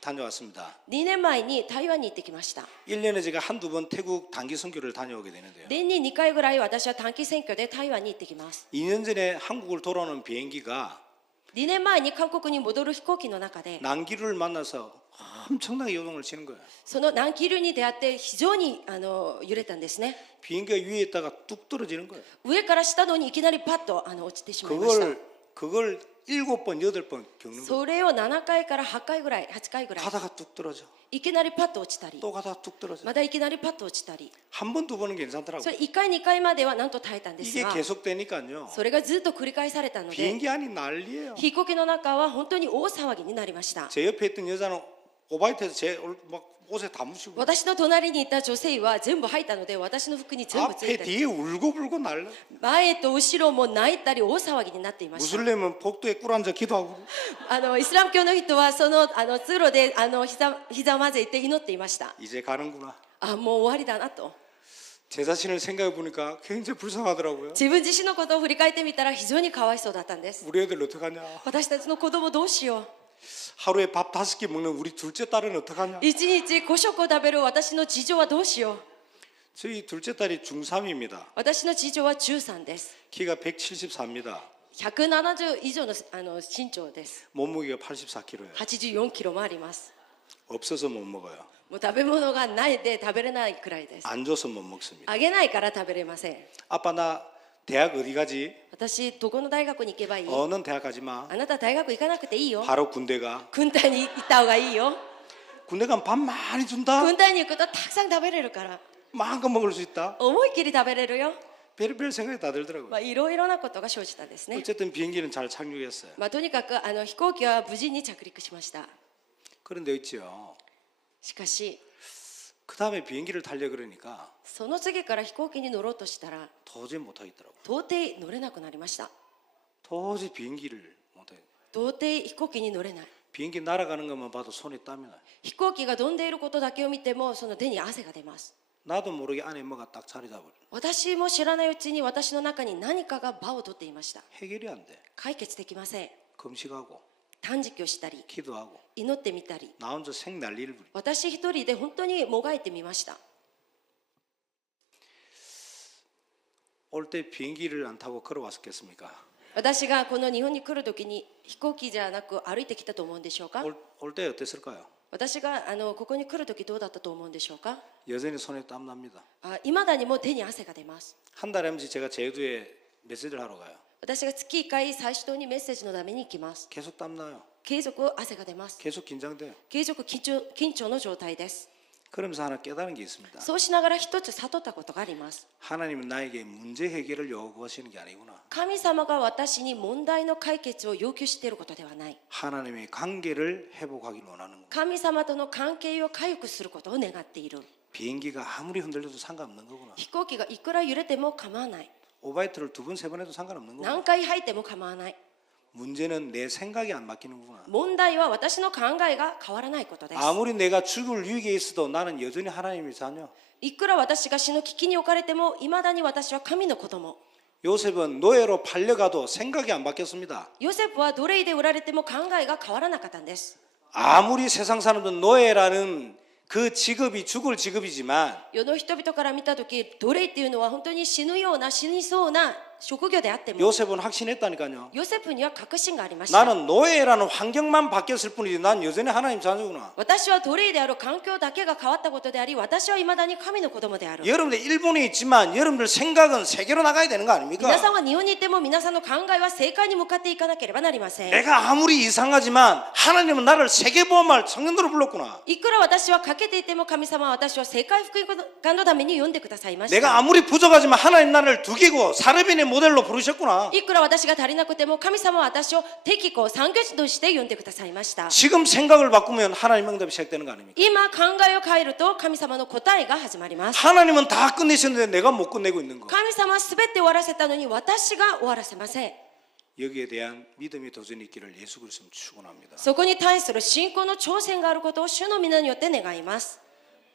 다녀왔습니다. 2年前に台湾に行ってきました 1년에 제가 한두 번 태국 단기 선교를 다녀오게 되는데요. 年に2回ぐらい私は短期選挙で台湾に行ってきます 2년 전에 한국을 돌아오는 비행기가 2年前に韓国に戻る飛行機の中で 난기류를 만나서 엄청나게 요동을 치는 거예요. その南気流に出会って非常に揺れたんですね 비행기가 위에 있다가 뚝 떨어지는 거예요. 上から下のにいきなりパッと落ちてしまいました 그걸 7번, 8번 겪는 거예요. それを7回から8回ぐらい8回ぐらい 가다가 뚝 떨어져. いきなりパッと落ちたり 또 가다가 뚝 떨어져. またいきなりパッと落ちたり 한 번, 두 번은 そ 괜찮더라고요. れ1回2回まではなんと耐えたんです 이게 が 계속되니까요. それがずっと繰り返されたので 비행기 안이 난리예요. 飛行機の中は本当に大騒ぎになりました 제 옆에 있던 여자는 오바이트에서 제 막 옷에 다 묻히고 私の隣にいた女性は全部吐いたので私の服に全部つい 앞에 て 뒤에 울고불고 날라. 前と後ろも泣いたり大騒ぎになっていました 무슬림은 복도에 꿇어앉아 기도하고 イスラム教の人はその通路で膝を混ぜて祈っていました 이제 가는구나. もう終わりだなと 제 자신을 생각해 보니까 굉장히 불쌍하더라고요. 自分自身のことを振り返ってみたら非常にかわいそうだったんです 우리 애들 어떡하냐. 私たちの子供どうしよう 하루에 밥 5개 먹는 우리 둘째 딸은 어떡하냐. 一日5食を食べる私の次女はどうしよう 저희 둘째 딸이 중3입니다. 私の次女は13です 키가 174입니다. 170以上の身長です 몸무게가 84kg예요. 84キロもあります 없어서 못 먹어요. もう食べ物がないで食べれないくらいです 안 줘서 못 먹습니다. あげないから食べれません 아빠 나 대학 어디 가지? 私どこの大学に行けばいい 너는 대학 가지 마. あなた大学行かなくていいよ 바로 군대 가. 軍隊に行った方がいいよ 군대 가면 밥 많이 준다. 軍隊に行くとたくさん食べれるから 마음껏 먹을 수 있다. 思いっきり食べれるよ 별별 생각이 다 들더라고요. いろいろなことが生じたんですね 어쨌든 비행기는 잘 착륙했어요. とにかく飛行機は無事に着陸しました 그런데 있죠. しかし 그 다음에 비행기를 타려 그러니까 その次から飛行機に乗ろうとしたら 도저히 못하겠더라고요. 到底乗れなくなりました 도저히 비행기를 못해. 到底飛行機に乗れない 비행기 날아가는 것만 봐도 손에 땀이 나요. 飛行機が飛んでいることだけを見てもその手に汗が出ます 나도 모르게 안에 뭐가 딱 자리 잡아요. 私も知らないうちに私の中に何かが場を取っていました 해결이 안 돼. 解決できません 금식하고 断食をしたり 기도하고 祈ってみたり 나 혼자 생 난리를 부리. 私一人で本当にもがいてみました 올 때 비행기를 안 타고 걸어왔겠습니까? 私がこの日本に来るときに飛行機じゃなく歩いてきたと思うんでしょうか 올 때 어땠을까요? 私がここに来るときどうだったと思うんでしょうか 여전히 손에 땀 납니다. いまだにも手に汗が出ます 한 달에 한 번씩 제가 제주도에 메시지를 하러 가요. 私が月1回最初にメッセージのために行きます 계속 땀 나요. 継続汗が出ます 계속 긴장돼요. 継続緊張の状態です 그러면서 하나 깨달은 게 있습니다. そうしながら一つ悟ったことがあります 하나님은 나에게 문제 해결을 요구하시는 게 아니구나. 神様が私に問題の解決を要求していることではない 하나님의 관계를 회복하기를 원하는 거예요. 神様との関係を回復することを願っている 비행기가 아무리 흔들려도 상관없는 거구나. 飛行機がいくら揺れても構わない 오바이트를 2번, 3번 해도 상관없는 거구나. 何回吐いても構わない 문제는 내 생각이 안 바뀌는구나. 問題は私の考えが変わらないことです 아무리 내가 죽을 위기에 있어도 나는 여전히 하나님의 자녀. いくら私が死の危機に置かれてもいまだに私は神の子供 요셉은 노예로 팔려가도 생각이 안 바뀌었습니다. ヨセフは奴隷で売られても考えが変わらなかったんです 아무리 세상 사람들은 노예라는 그 직업이 죽을 직업이지만 世の人々から見た時奴隷っていうのは本当に死ぬような死にそうな職業であっても 요셉은 확신했다니까요. ヨセフには確信がありました 나는 노예라는 환경만 바뀌었을 뿐이지 난 여전히 하나님 자녀구나. 私は奴隷である環境だけが変わったことであり私は未だに神の子供である 여러분들 일본에 있지만 여러분들 생각은 세계로 나가야 되는 거 皆 아닙니까? さんは日本にいても皆さんの考えは正解に向かっていかなければなりません 내가 아무리 이상하지만 하나님은 나를 세계보험할 청년으로 불렀구나. いくら私は欠けていても神様は私を世界福音化のために呼んでくださいまし 내가 た 아무리 부족하지만 하나님 나를 두기고 사르빈의 모델로 부르셨구나. いくら私が足りなくても神様は私を適子産業児として呼んでくださいました 지금 생각을 바꾸면 하나님 응답이 시작되는 거 아닙니까? 今考えを変えると神様の答えが始まります 하나님은 다 끝내셨는데 내가 못 끝내고 있는 거. 神様は全て終わらせたのに私が終わらせません 여기에 대한 믿음이 도전이 있기를 예수 그리스도로 축원합니다. そこに対する信仰の挑戦があることを主の皆によって願います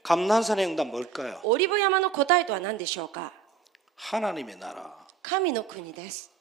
감난산의 응답 뭘까요? オリブ山の答えとは何でしょうか 하나님의 나라. 神の国です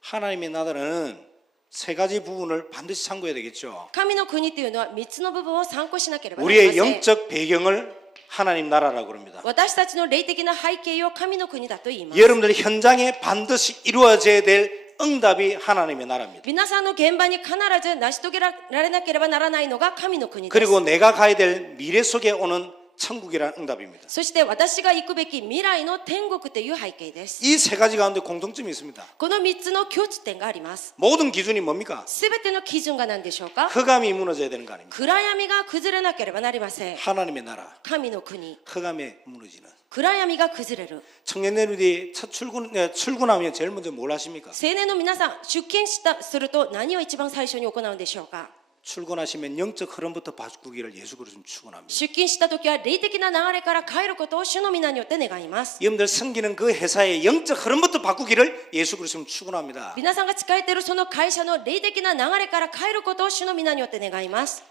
하나님의 나라는 세 가지 부분을 반드시 참고해야 되겠죠. 神の国というのは3つの部分を参考しなければなり 우리의 ません 영적 배경을 하나님 나라라고 합니다. 私たちの霊的な背景を神の国だと言います 여러분들 현장에 반드시 이루어져야 될 응답이 하나님의 나라입니다. 皆さんの現場に必ず成し遂げられなければならないのが神の国です 그리고 내가 가야 될 미래 속에 오는 천국이라는 응답입니다. そして私が行くべき未来の天国という背景です 이 세 가지 가운데 공통점이 있습니다. この3つの共通点があります 모든 기준이 뭡니까? すべての基準が何でしょうか 흑암이 무너져야 되는 거 아닙니까? 暗闇が崩れなければなりません 하나님의 나라, 神の国 흑암에 무너지는. 暗闇が崩れる 청년들이 첫 출근하면 제일 먼저 뭘 하십니까? 青年の皆さん出勤すると何を一番最初に行うんでしょうか 출근하시면 영적 흐름부터 바꾸기를 예수 그리스도는 축원합니다. 出勤した時は霊的な流れから変えることを主の皆によって願います。 여러분들 섬기는 그 회사의 영적 흐름부터 바꾸기를 예수 그리스도는 축원합니다. 皆さんが仕えているその会社の霊的な流れから変えることを主の皆によって願います。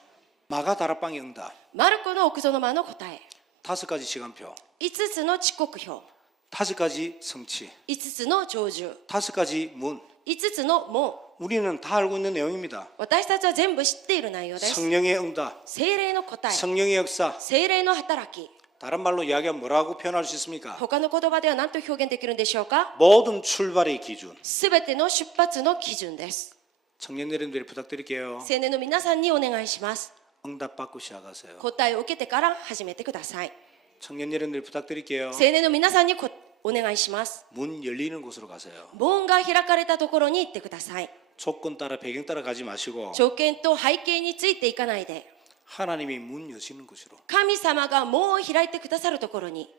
마가 다락방의 응답 マルコの奥園間の答え、 5가지 시간표 5つの遅刻表、 5가지 성취 5つの成就、 5가지 문 5つの門。 우리는 다 알고 있는 내용입니다. 私たちは全部知っている内容です。 성령의 응답 聖霊の答え、 성령의 역사 聖霊の働き。 다른 말로 이야기하면 뭐라고 표현할 수 있습니까? 他の言葉では何と表現できるんでしょうか。 모든 출발의 기준 すべての出発の基準です。 청년 여러분들이 부탁드릴게요. 青年の皆さんにお願いします。 응답 받고 시작하세요. 答えを受けてから始めてください。 청년 여러분들이 부탁드릴게요. 青年の皆さんにお願いします。 문 열리는 곳으로 가세요. 門が開かれたところに行ってください。 조건 따라 배경 따라 가지 마시고 条件と背景についていかないで、 하나님이 문 여시는 곳으로. 神様が門を開いてくださるところに。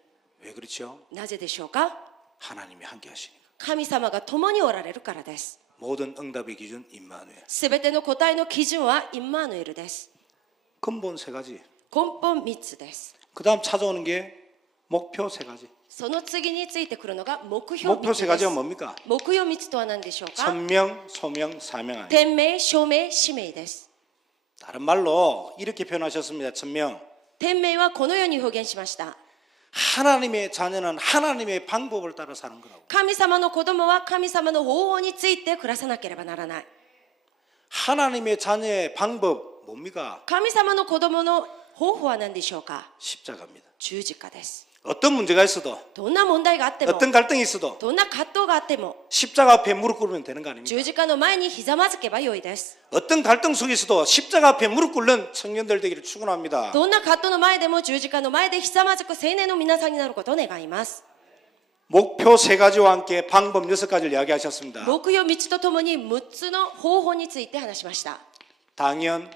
왜 그렇죠? なぜでしょうか。 하나님이 함께 하시니까. 神様が共におられるからです。 모든 응답의 기준 임마누엘. すべての答えの基準はインマヌエルです。 근본 3가지. 根本3つです。 그다음 찾아오는 게 목표 3가지. その次についてくるのが目標 목표 3つで 3가지가 す。 뭡니까? 目標3つとは何でしょうか。 천명, 소명, 사명 아니에요. 天命、証明、使命です。 다른 말로 이렇게 표현하셨습니다. 천명. 天命はこのように表現しました。 하나님의 자녀는 하나님의 방법을 따라 사는 거라고. 神様の子供は神様の方法について暮らさなければならない。 하나님의 자녀의 방법 뭡니까? 神様の子供の方法は何でしょうか。 십자가입니다. 十字架です。 어떤 문제가 있어도 どんな問題があっても、 어떤 갈등이 있어도 どんな葛藤があっても、 십자가 앞에 무릎 꿇으면 되는 거 아닙니까? 十字架の前にひざまずけばよいです。 어떤 갈등 속에서도 십자가 앞에 무릎 꿇는 청년들 되기를 축원합니다. どんな葛藤の前でも十字架の前でひざまずく青年の皆さんになることを願います。 목표 3가지와 함께 방법 6가지를 이야기하셨습니다. 目標3つとともに6つの方法について話しました。 당연,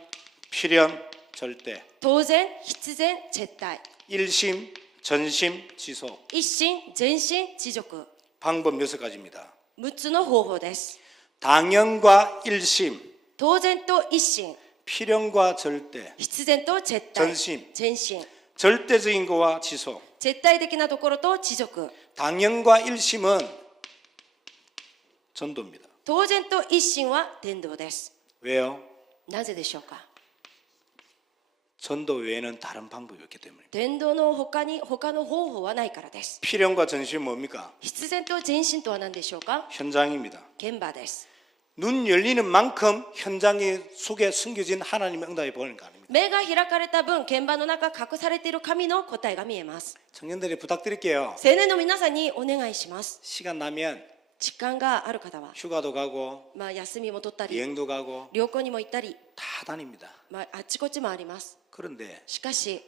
필연, 절대, 当然、必然、絶対、 일심, 전심, 지속. 一心、全心、持続。 방법 6가지입니다. 6つの方法です。 당연과 일심, 当然と一心、 필연과 절대, 必然と絶対、 전심, 全心、 절대적인 거와 지속. 絶対的なところと持続。 당연과 일심은 전도입니다. 当然と一心は伝道です。 왜요? なぜでしょうか。 전도 외에는 다른 방법이 없기 때문입니다. 伝道の他に他の方法はないからです。 필연과 전심은 뭡니까? 必然と全心とは何でしょうか。 현장입니다. 現場です。 눈 열리는 만큼 현장의 속에 숨겨진 하나님의 응답이 보이는 거 아닙니까? 目が開かれた分、現場の中隠されている神の答えが見えます。 청년들이 부탁드릴게요. 青年の皆さんにお願いします。 시간 나면 時間がある方は、 휴가도 가고 休みも取ったり、 여행도 가고 旅行にも行ったり、 다 다닙니다. あっちこっちもあります。 그런데 しかし、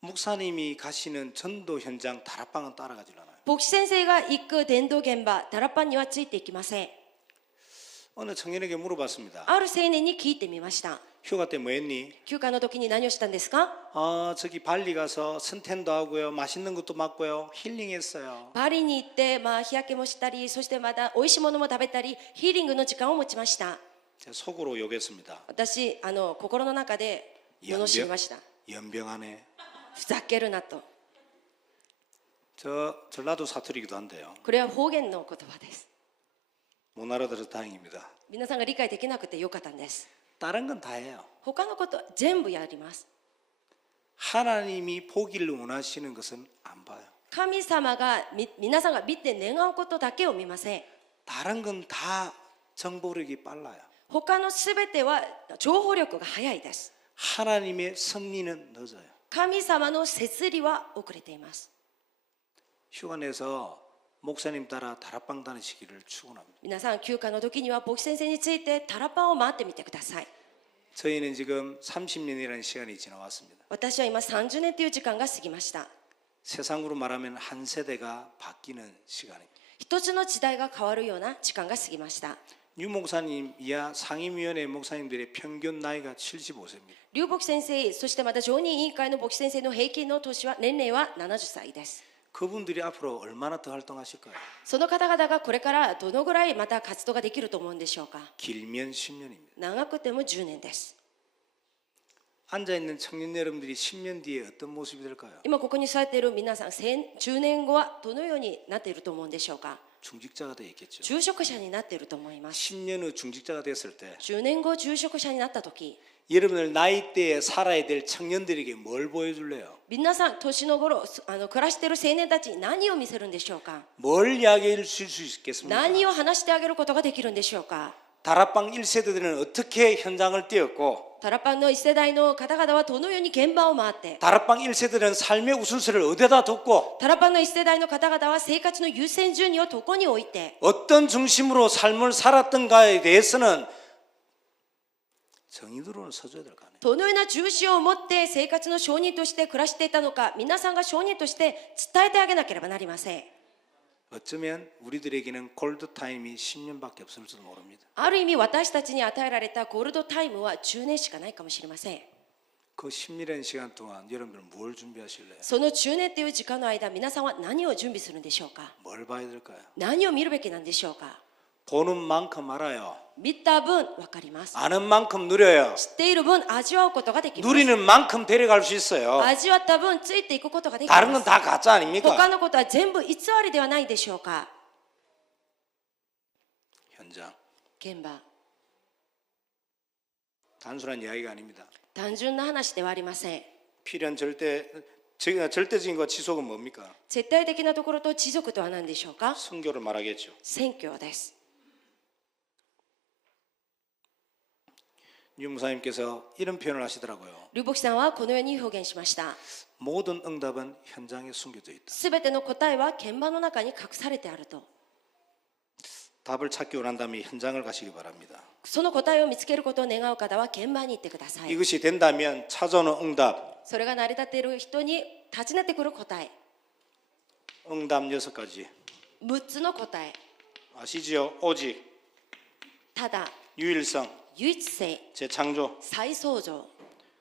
목사님이 가시는 전도 현장 다락방은 따라가질 않아요. 牧師先生が行く伝道現場、ダラパンにはついていきません。 어느 청년에게 물어봤습니다. ある青年に聞いてみました。 휴가 때 뭐 했니? 休暇の時に何をしたんですか。 저기 발리 가서 선탠도 하고요. 맛있는 것도 먹고요. 힐링했어요. パリに行って、日焼けもしたり、そしてまた美味しいものも食べたり、ヒーリングの時間を持ちました。 제가 속으로 욕했습니다. 私、心の中で罵りました。 연병하네. ふざけるなと。 저 전라도 사투리기도 한데요. これは方言の言葉です。 못 알아들어서 다행입니다. 皆さんが理解できなくてよかったんです。 다른 건 다 해요. 他のこと全部やります。 하나님이 보기를 원하시는 것은 안 봐요. 神様が皆さんが見て願うことだけを見ません。 다른 건 다 정보력이 빨라요. 他のすべては情報力が早いです。 하나님의 섭리는 늦어요. 神様の摂理は遅れています。 휴가 내서 목사님 따라 다락방 다니시기를 축원합니다. 皆さん休暇の時には牧師先生についてタラパンを回ってみてください。 저희는 지금 30년이라는 시간이 지나왔습니다. 私は今30年という時間が過ぎました。 세상으로 말하면 한 세대가 바뀌는 시간입니다. 一つの時代が変わるような時間が過ぎました。 유 목사님 이하 상임위원회 목사님들의 평균 나이가 75세입니다. 劉牧先生、そしてまた常任委員会の牧師先生の平均の年齢は70歳です。 그분들이 앞으로 얼마나 더 활동하실까요? その方々がこれからどのぐらいまた活動ができると思うんでしょうか。 길면 10년입니다. 長くても10年です。 앉아 있는 청년 여러분들이 10년 뒤에 어떤 모습이 될까요? 今ここに座っている皆さん、10年後はどのようになっていると思うんでしょうか。 중직자가 되어 있겠죠. 住職者になっていると思います。 10년 후 중직자가 됐을 때 10年後住職者になった時、 여러분들 나이대에 살아야 될 청년들에게 뭘 보여줄래요? 皆さん年の頃暮らしている青年たちに何を見せるんでしょうか。 뭘 이야기해 줄 수 있겠습니까? 何を話してあげることができるんでしょうか。 다락방 1세대들은 어떻게 현장을 뛰었고 タラパンの一世代の方々はどのように現場を回って、 다락방 1세대는 삶의 우선순위를 어디다 뒀고 タラパンの一世代の方々は生活の優先順位をどこに置いて、 어떤 중심으로 삶을 살았던가에 대해서는 정의도로는 서줘야 될 거 아니에요. どのような重視を持って生活の証人として暮らしていたのか、皆さんが証人として伝えてあげなければなりません。 어쩌면 우리들에게는 골드타임이 10년밖에 없을지도 모릅니다. ある意味私たちに与えられたゴールドタイムは10年しかないかもしれません。 그 10년의 시간 동안 여러분들은 뭘 준비하실래요? その10年という時間の間、皆さんは何を準備するんでしょうか。 뭘 봐야 될까요? 何を見るべきなんでしょうか。 보는 만큼 알아요. 見た分分かります。 아는 만큼 누려요. 知っている分味わうことができます。 누리는 만큼 데려갈 수 있어요. 味わった分ついていくことができ 다른 ま 건 す。 다 가짜 他 아닙니까? のことは全部偽りではないでしょうか。 현장. 現場、 단순한 이야기가 아닙니다. 単純な話ではありません。 필연 절대적인 것 지속은 뭡니까? 絶対的なところと持続とは何でしょうか。 선교를 말하겠죠. 宣教です。 유 목사님께서 이런 표현을 하시더라고요. 劉牧さんはこのように表現しました。 모든 응답은 현장에 숨겨져 있다. すべての答えは現場の中に隠されてあると。 답을 찾기 원한다면 현장을 가시기 바랍니다. その答えを見つけることを願う方は現場に行ってください。 이것이 된다면 찾아오는 응답, それが成り立っている人に尋ねてくる答え、 응답 6가지 6つの答え、 아시지요? 오직, ただ、 유일성, 唯一性、 재창조, 再創造、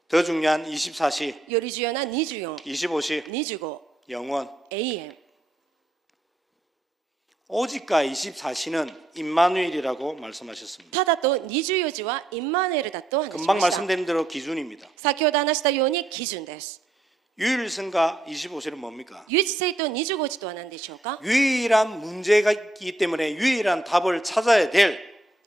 더 중요한 24시, より重要な24、 25시, 25、 영원. 永遠。 오직과 24시는 임마누엘이라고 말씀하셨습니다. ただと24時はインマヌエルだと話し 금방 ました。 말씀드린 대로 기준입니다. 先ほど話したように基準です。 유일성과 25시는 뭡니까? 唯一性と25時とは何でしょうか。 유일한 문제가 있기 때문에 유일한 답을 찾아야 될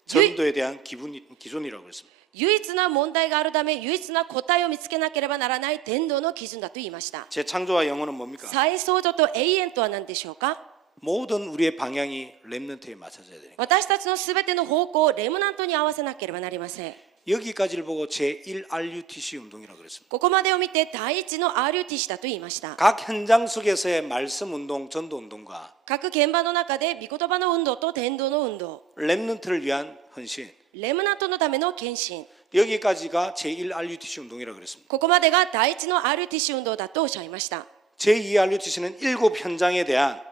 전도에 대한 기준이라고 했습니다. 唯一な問題があるため、唯一な答えを見つけなければならない伝道の基準だと言いました。 재창조와 영혼은 뭡니까? 再創造と永遠とは何でしょうか。 모든 우리의 방향이 렘넌트에 맞춰져야 되니까. 私たちのすべての方向をレムナントに合わせなければなりません。 여기까지를 보고 제1RUTC 운동이라고 그랬습니다. ここまでを見て第一の RUTC だと言いました。 각 현장 속에서의 말씀 운동, 전도 운동과 各現場の中で御言葉の運動と伝道の運動、 렘넌트를 위한 헌신, レムナントのための献身、 여기까지가 제1RUTC 운동이라고 그랬습니다. ここまでが第一の RUTC 運動だとおっしゃいました。 제2RUTC는 7 현장에 대한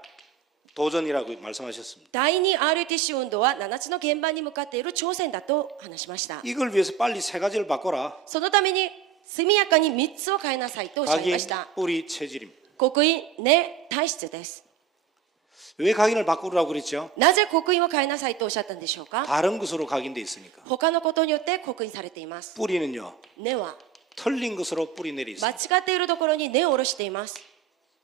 도전이라고 말씀하셨습니다. 第2 RUTC 運動は7つの現場に向かっている挑戦だと話しました。 이걸 위해서 빨리 3가지를 바꿔라. そのために速やかに3つを変えなさいとおっしゃい 각인, ました。 뿌리, 체질입니다. 刻印、根、体質です。 왜 각인을 바꾸라고 그랬죠? なぜ刻印を変えなさいとおっしゃったんでしょうか。 다른 것으로 각인돼 있으니까. 他のことによって刻印されています。 뿌리는요, 根は 틀린 것으로 뿌리 내리 間 있습니다. 違っているところに根を下ろしています。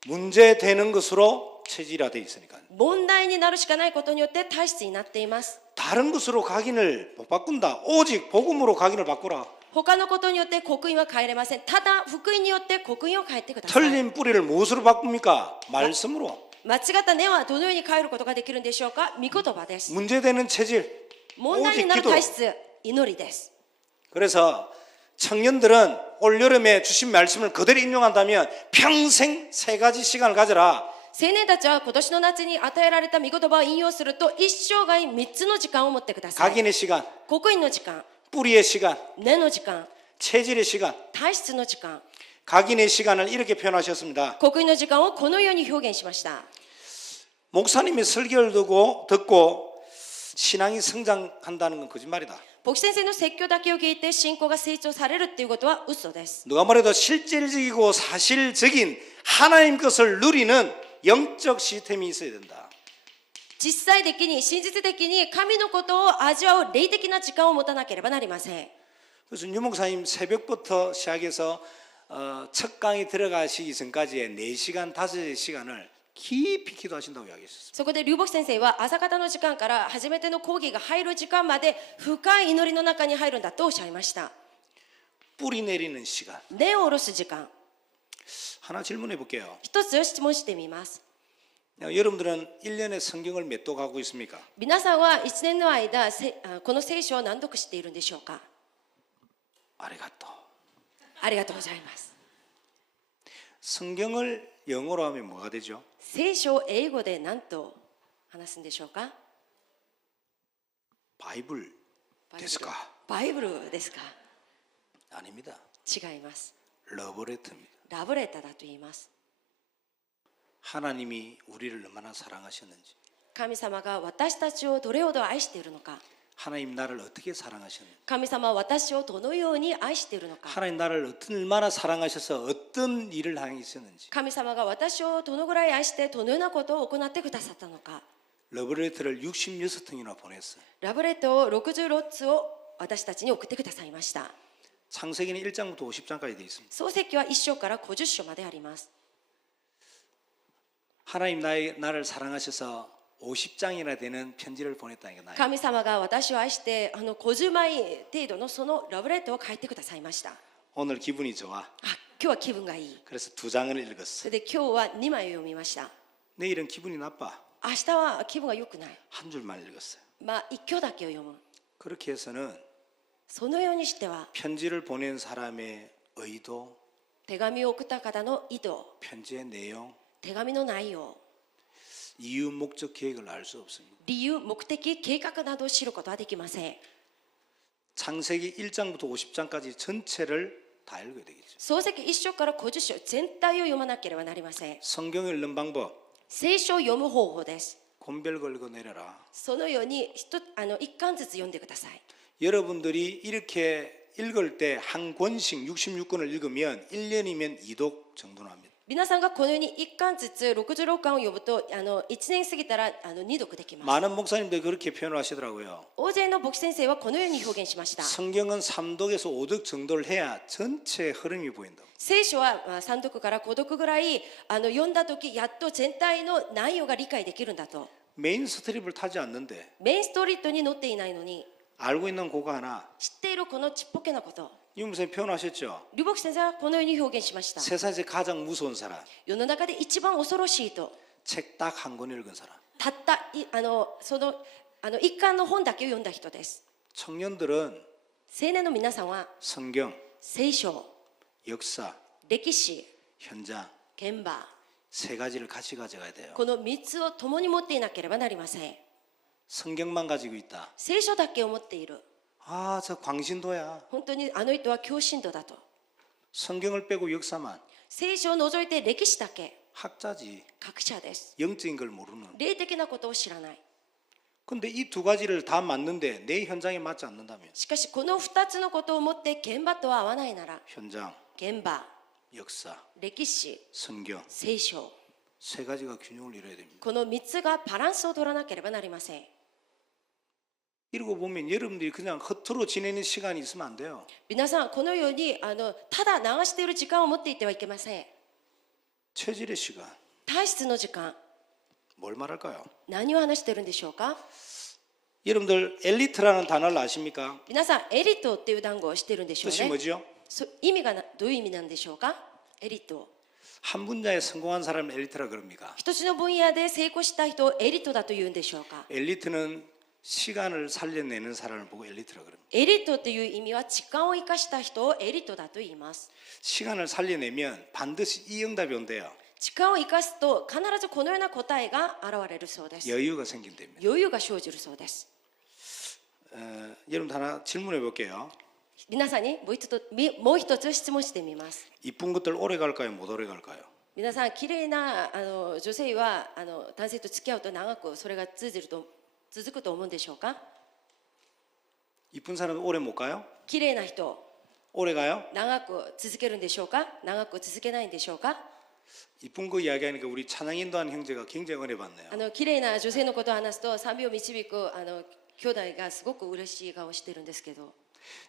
문제되는 것으로 체질화돼 있으니까. 問題になるしかないことによって体質になっています。 다른 것으로 각인을 못 바꾼다. 오직 복음으로 각인을 바꾸라. 他のことによって刻印は変えれません。ただ福音によって刻印を変えてください。 틀린 뿌리를 무엇으로 바꿉니까? 말씀으로. 間違った根はどのように変えることができるんでしょうか。御言葉です。 문제되는 체질, 問題に 오직 なる 기도. 体質、祈りです。 그래서 청년들은 올 여름에 주신 말씀을 그대로 인용한다면 평생 3가지 시간을 가져라. 青年たちは今年の夏に与えられた御言葉を引用すると一生涯3つの時間を持ってください。 각인의 시간, 刻印の時間、 뿌리의 시간, 根の時間、 체질의 시간. 体質の時間、 각인의 시간을 이렇게 표현하셨습니다. 刻印の時間をこのように表現しました。 목사님의 설교를 듣고 신앙이 성장한다는 건 거짓말이다. 牧師先生の説教だけを聞いて信仰が成長されるっていうことは嘘です。 누가 말해도 실질적이고 사실적인 하나님 것을 누리는 영적 시스템이 있어야 된다. 実際的に真実的に神のことを味わう霊的な時間を持たなければなりません。 그래서 유 목사님 새벽부터 시작해서 첫 강의 들어가시기 전까지의 4시간, 5시간을 깊이 기도하신다고 이야기했었어요.そこで龍牧先生は朝方の時間から初めての講義が入る時間まで深い祈りの中に入るんだとおっしゃいました。 뿌리 내리는 시간. 根を下ろす時間。 하나 질문해 볼게요. 一つ質問してみます。 여러분들은 1년에 성경을 몇 도 가고 있습니까? 皆さんは1年の間この聖書を何読しているんでしょうか。 아리가또. ありがとうございます。 성경을 영어로 하면 뭐가 되죠? 聖書を英語で何と話すんでしょうか。 바이블 ですか? バイブルですか。 아닙니다. 違います。 러브레터입니다. ラブレターだと言います。 하나님이 우리를 얼마나 사랑하셨는지, 神様が私たちをどれほど愛しているのか、 하나님 나를 어떻게 사랑하셨는지, 神様は私をどのように愛しているのか、 하나님 나를 얼마나 사랑하셔서 어떤 일을 하셨는지, 神様が私をどのぐらい愛してどのようなことを行ってくださったのか。 러브레터를 66통이나 보냈어요. ラブレターを66つを私たちに送ってくださいました。 창세기는 1장부터 50장까지 되어 있습니다. 創世記は1章から50章まであります。 하나님 나를 사랑하셔서 50장이나 되는 편지를 보냈다는 게 神様が私を愛して50枚程度のそのラブレターを書いてくださいました。 오늘 기분이 좋아. あ、今日は気分がいい。 그래서 2장을 そ 읽었어. れで今日は2枚を読みました。 내일은 기분이 나빠. 明日は気分が良くない。 한 줄만 읽었어요. まあ一挙だけを読む。 그렇게 해서는 そのようにしては 편지를 보낸 사람의 의도, 手紙を送った方の意図、 편지의 내용, 手紙の内容、 이유, 목적, 계획을 알 수 없습니다. 理由、目的、計画などを知ることはできません。 창세기 1장부터 50장까지 전체를 다 읽어야 되겠죠. 創世記1章から50章全体を読まなければなりません。 성경을 읽는 방법, 聖書を読む方法です。 곤별 걸고 내려라. そのように一巻ずつ読んでください。 여러분들이 이렇게 읽을 때 한 권씩 66권을 읽으면 1년이면 2독 정도는 합니다. 皆さんがこのように一巻ずつ66巻を読むと1年過ぎたら2読できます。 많은 목사님들이 그렇게 표현을 하시더라고요. 大勢の牧師先生はこのように表現しました。 성경은 3독에서 5독 정도를 해야 전체 흐름이 보인다고. 聖書は3読から5読ぐらい読んだ時やっと全体の内容が理解できるんだと。 메인 스트립을 타지 않는데 メインストリートに載っていないのに 알고 있는 그거 하나. 知っているこのちっぽけなこと。 이 목사님 표현하셨죠. リュボク先生はこのように表現しました。 세상에서 가장 무서운 사람. 世の中で一番恐ろしいと 책 딱 한 권 읽은 사람. たったその一巻の本だけを読んだ人です。 청년들은 青年の皆さんは 성경, 聖書、 역사, 歴史、 현장 現場 세 가지를 같이 가져가야 돼요. この3つを共に持っていなければなりません。 성경만 가지고 있다. 聖書だけを持っている。 아, 저 광신도야. 本当に人は狂信徒だと。 성경을 빼고 역사만. 聖書を除いて歴史だけ 학자지. 学者です。 영적인 걸 모르는. 霊的なことを知らない。 근데 이 두 가지를 다 맞는데 내 현장에 맞지 않는다면 しかしこの2つのことを持って現場とは合わないなら 현장, 現場、 역사, 歴史、 성경 聖書 세 가지가 균형을 이뤄야 됩니다. この3つがバランスを取らなければなりません。 이러고 보면 여러분들이 그냥 허투루 지내는 시간이 있으면 안 돼요. 皆さんこのようにただ流している時間を持っていてはいけません。 체질의 시간. 体質の時間、 뭘 말할까요? 何を話しているんでしょうか。 여러분들 엘리트라는 단어를 아십니까? 皆さんエリートっていう単語を知っているんでしょう 뜻이 ね。 뭐죠? 意味がどういう意味なんでしょうか。エリート、 한 분야에 성공한 사람을 엘리트라 그럽니까? 一つの分野で成功した人をエリートだというんでしょうか。 엘리트는 시간을 살려내는 사람을 보고 엘리트라 그럽니다. エリートっていう意味は時間を生かした人をエリートだと言います。 시간을 살려내면 반드시 이 응답이 온대요. 時間を生かすと必ずこのような答えが現れるそうです。 여유가 생긴답니다. 余裕が生じるそうです。 여러분 하나 질문해 볼게요. 皆さんにもう一つ質問してみます。 이쁜 것들 오래 갈까요? 못 오래 갈까요? 皆さん綺麗な女性は男性と付き合うと長くそれが続くと思うんでしょうか。 이쁜 사람은 오래 못 가요? 綺麗な人 오래 가요? 長く続けるんでしょうか。長く続けないんでしょうか。 이쁜 거 이야기하니까 우리 찬양 인도하는 형제가 굉장히 은혜 받네요. 綺麗な女性のことを話すと賛美を導く兄弟がすごく嬉しい顔をしてるんですけど、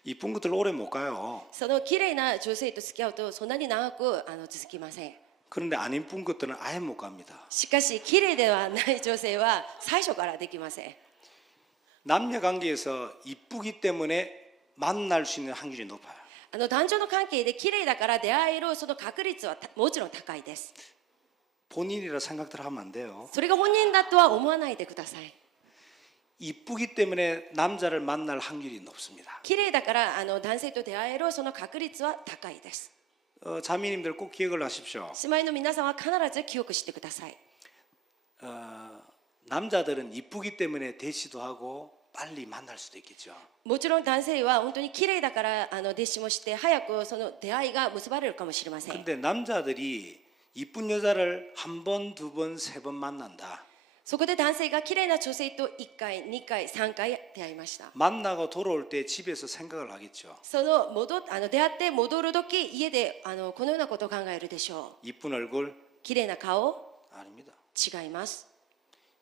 이쁜 것들 오래 못 가요. その綺麗な女性と付き合うとそんなに長く続きません。 그런데 안 이쁜 것들은 아예 못 갑니다. しかし綺麗ではない女性は最初からできません。 남녀 관계에서 이쁘기 때문에 만날 수 있는 확률이 높아요. 男女の関係で綺麗だから出会えるその確率はもちろん高いです。 본인이라 생각들 하면 안 돼요. それが本人だとは思わないでください。 이쁘기 때문에 남자를 만날 확률이 높습니다. 綺麗だから男性と出会えるその確率は高いです。 자매님들 꼭 기억을 하십시오. 姉妹の皆さんは必ず記憶してください。 남자들은 이쁘기 때문에 대시도 하고 빨리 만날 수도 있겠죠. もちろん男性は本当に綺麗だから弟子もして早くその出会いが結ばれるかもしれません。 근데 남자들이 이쁜 여자를 한 번, 두 번, 세 번 만난다. そこで男性が綺麗な女性と1回、2回、3回出会いました。 만나고 돌아올 때 집에서 생각을 하겠죠. その出会って戻る時家でこのようなことを考えるでしょう。 이쁜 얼굴 綺麗な顔 아닙니다. 違います。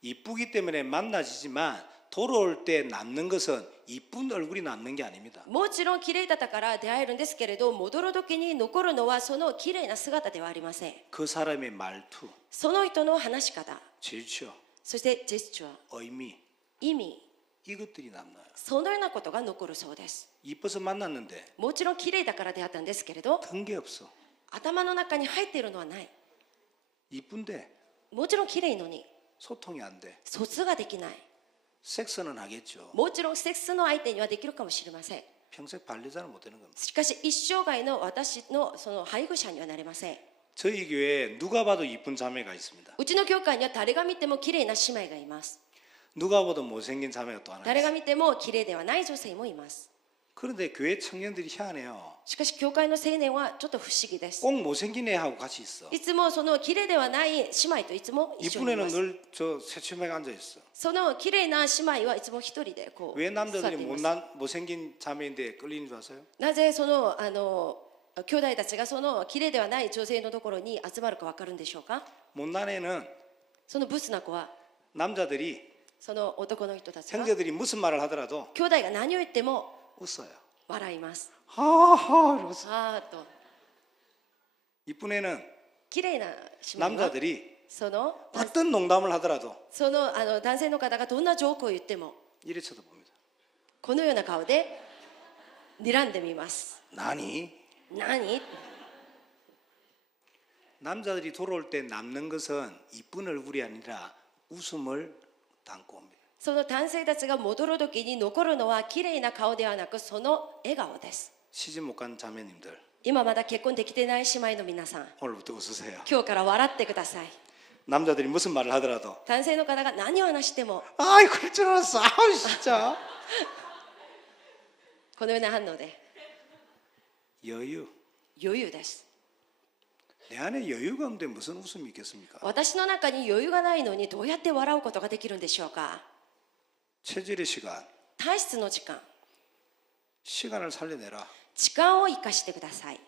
이쁘기 때문에 만나지지만 돌아올 때 남는 것은 이쁜 얼굴이 남는 게 아닙니다. もちろん綺麗だったから出会えるんですけれど、戻る時に残るのはその綺麗な姿ではありません。 그 사람의 말투, その人の話し方、 질투, そしてジェスチャー、 의미 意味、 이것들이 남나요. そのようなことが残るそうです。 이뻐서 만났는데 もちろん綺麗だから出会ったんですけれど、 든 게 없어. 頭の中に入っているのはない。 이쁜데 もちろん綺麗のに 소통이 안 돼. 疎通ができない。 섹스는 하겠죠. もちろんセックスの相手にはできるかもしれません。 평생 반려자는 못 되는 겁니다. しかし一生涯の私のその配偶者にはなれません。 저희 교회에 누가 봐도 이쁜 자매가 있습니다. うちの教会には誰が見ても綺麗な姉妹がいます。 누가 봐도 못생긴 자매가 또 하나 誰が 있어요. 見ても綺麗ではない女性もいます。 그런데 교회 청년들이 희한해요. しかし教会の青年はちょっと不思議です。 꼭 못생긴 애하고 같이 있어. いつもその綺麗ではない姉妹といつも一緒 이쁜 にいま 애는 す。 늘 저 새치매가 앉아 있어. その綺麗な姉妹はいつも一人でこう 왜 座って 남자들이 います。 못생긴 자매인데 끌리는 줄 아세요? なぜその兄弟たちがその綺麗ではない女性のところに集まるかわかるんでしょうか。 못난 애는 そのブスな子は 남자들이 その男の人たちが 형제들이 무슨 말을 하더라도 兄弟が何を言っても 웃어요. 笑います。 하하 이러면서. あーっと 이쁜 애는 綺麗な姉妹は 남자들이 その 어떤 농담을 하더라도 男性の方がどんなジョークを言っても 이래 쳐다봅니다. このような顔で睨んでみます。 나니? 何？ 남자들이 돌아올 때 남는 것은 이쁜 얼굴이 아니라 웃음을 담고 옵니다. その男性たちが戻る時に残るのは綺麗な顔ではなくその笑顔です。 시집 못 간 자매님들 今まだ結婚できてない姉妹の皆さん、 오늘부터 웃으세요. 今日から笑ってください。 남자들이 무슨 말을 하더라도 男性の方が何を話しても 아이 그럴 줄 알았어. 아우 진짜. このような反応で 여유. 余裕です。 내 안에 여유가 없는데 무슨 웃음이 있겠습니까? 私の中に余裕がないのにどうやって笑うことができるんでしょうか。 체질의 시간. 体質の時間、 시간을 살려내라. 時間を生かしてください。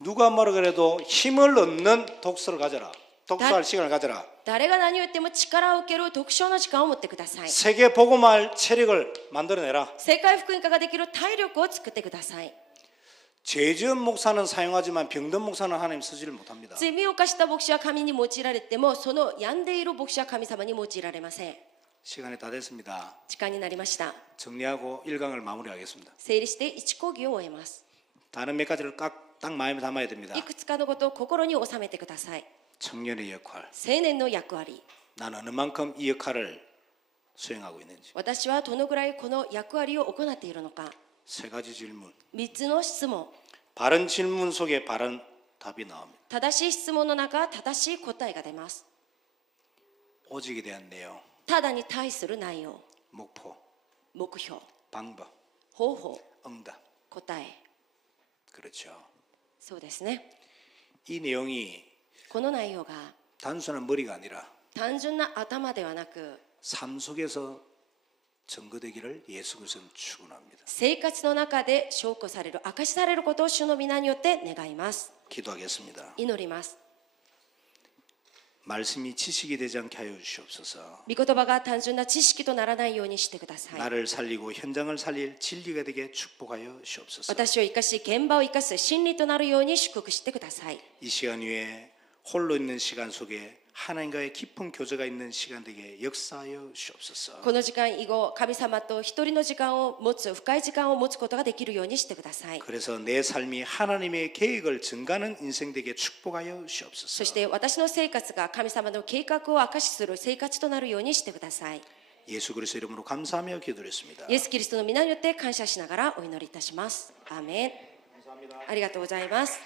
누가 뭐라 그래도 힘을 얻는 독서를 가져라. 독서할 시간을 가져라. 誰が何を言っても力を受ける読書の時間を持ってください。 세계 복음할 체력을 만들어내라. 世界福音化ができる体力を作ってください。 죄 지은 목사는 사용하지만 병든 목사는 하나님 쓰지를 못합니다. 罪を犯した牧師は神に用いられてもその病んでいる牧師は神様に用いられません。 시간이 다 됐습니다. 時間になりました。 정리하고 1강을 마무리하겠습니다. 整理して1講義を終えます。 다른 몇 가지를 딱 마음에 담아야 됩니다. いくつかのことを心に収めてください。 청년의 역할. 青年の役割、 난 어느 만큼 이 역할을 수행하고 있는지. 私はどのぐらいこの役割を行っているのか。 세 가지 질문. 3つの質問、 바른 질문 속에 바른 답이 나옵니다. 正しい質問の中正しい答えが出ます。 오직에 대한 내용, ただに対する内容、 목표, 目標、 방법, 方法、 응답. 答え、 그렇죠. そうですね。 이 내용이 この内容が 단순한 머리가 아니라 単純な頭ではなく 삶 속에서 증거되기를 예수 그리스도는 축원합니다. 生活の中で証拠される、証しされることを主の皆によって願います。 기도하겠습니다. 祈ります。 말씀이 지식이 되지 않게 하여 주시옵소서. 御言葉が単純な知識とならないようにしてください。 나를 살리고 현장을 살릴 진리가 되게 축복하여 주옵소서. 私を生かし現場を生かす真理となるように祝福してください。 이 시간 위에 홀로 있는 시간 속에 하나님과의 깊은 교제가 있는 시간 되게 역사하여 주옵소서. この時間以後、神様と一人の時間を持つ、深い時間を持つことができるようにしてください。 그래서 내 삶이 하나님의 계획을 증가하는 인생 되게 축복하여 そ 주옵소서. して私の生活が神様の計画を証しする生活となるようにしてください。 예수 그리스도 이름으로 감사하며 기도드렸습니다. イエス・キリストの皆によって感謝しながらお祈りいたします。アーメン。ありがとうございます。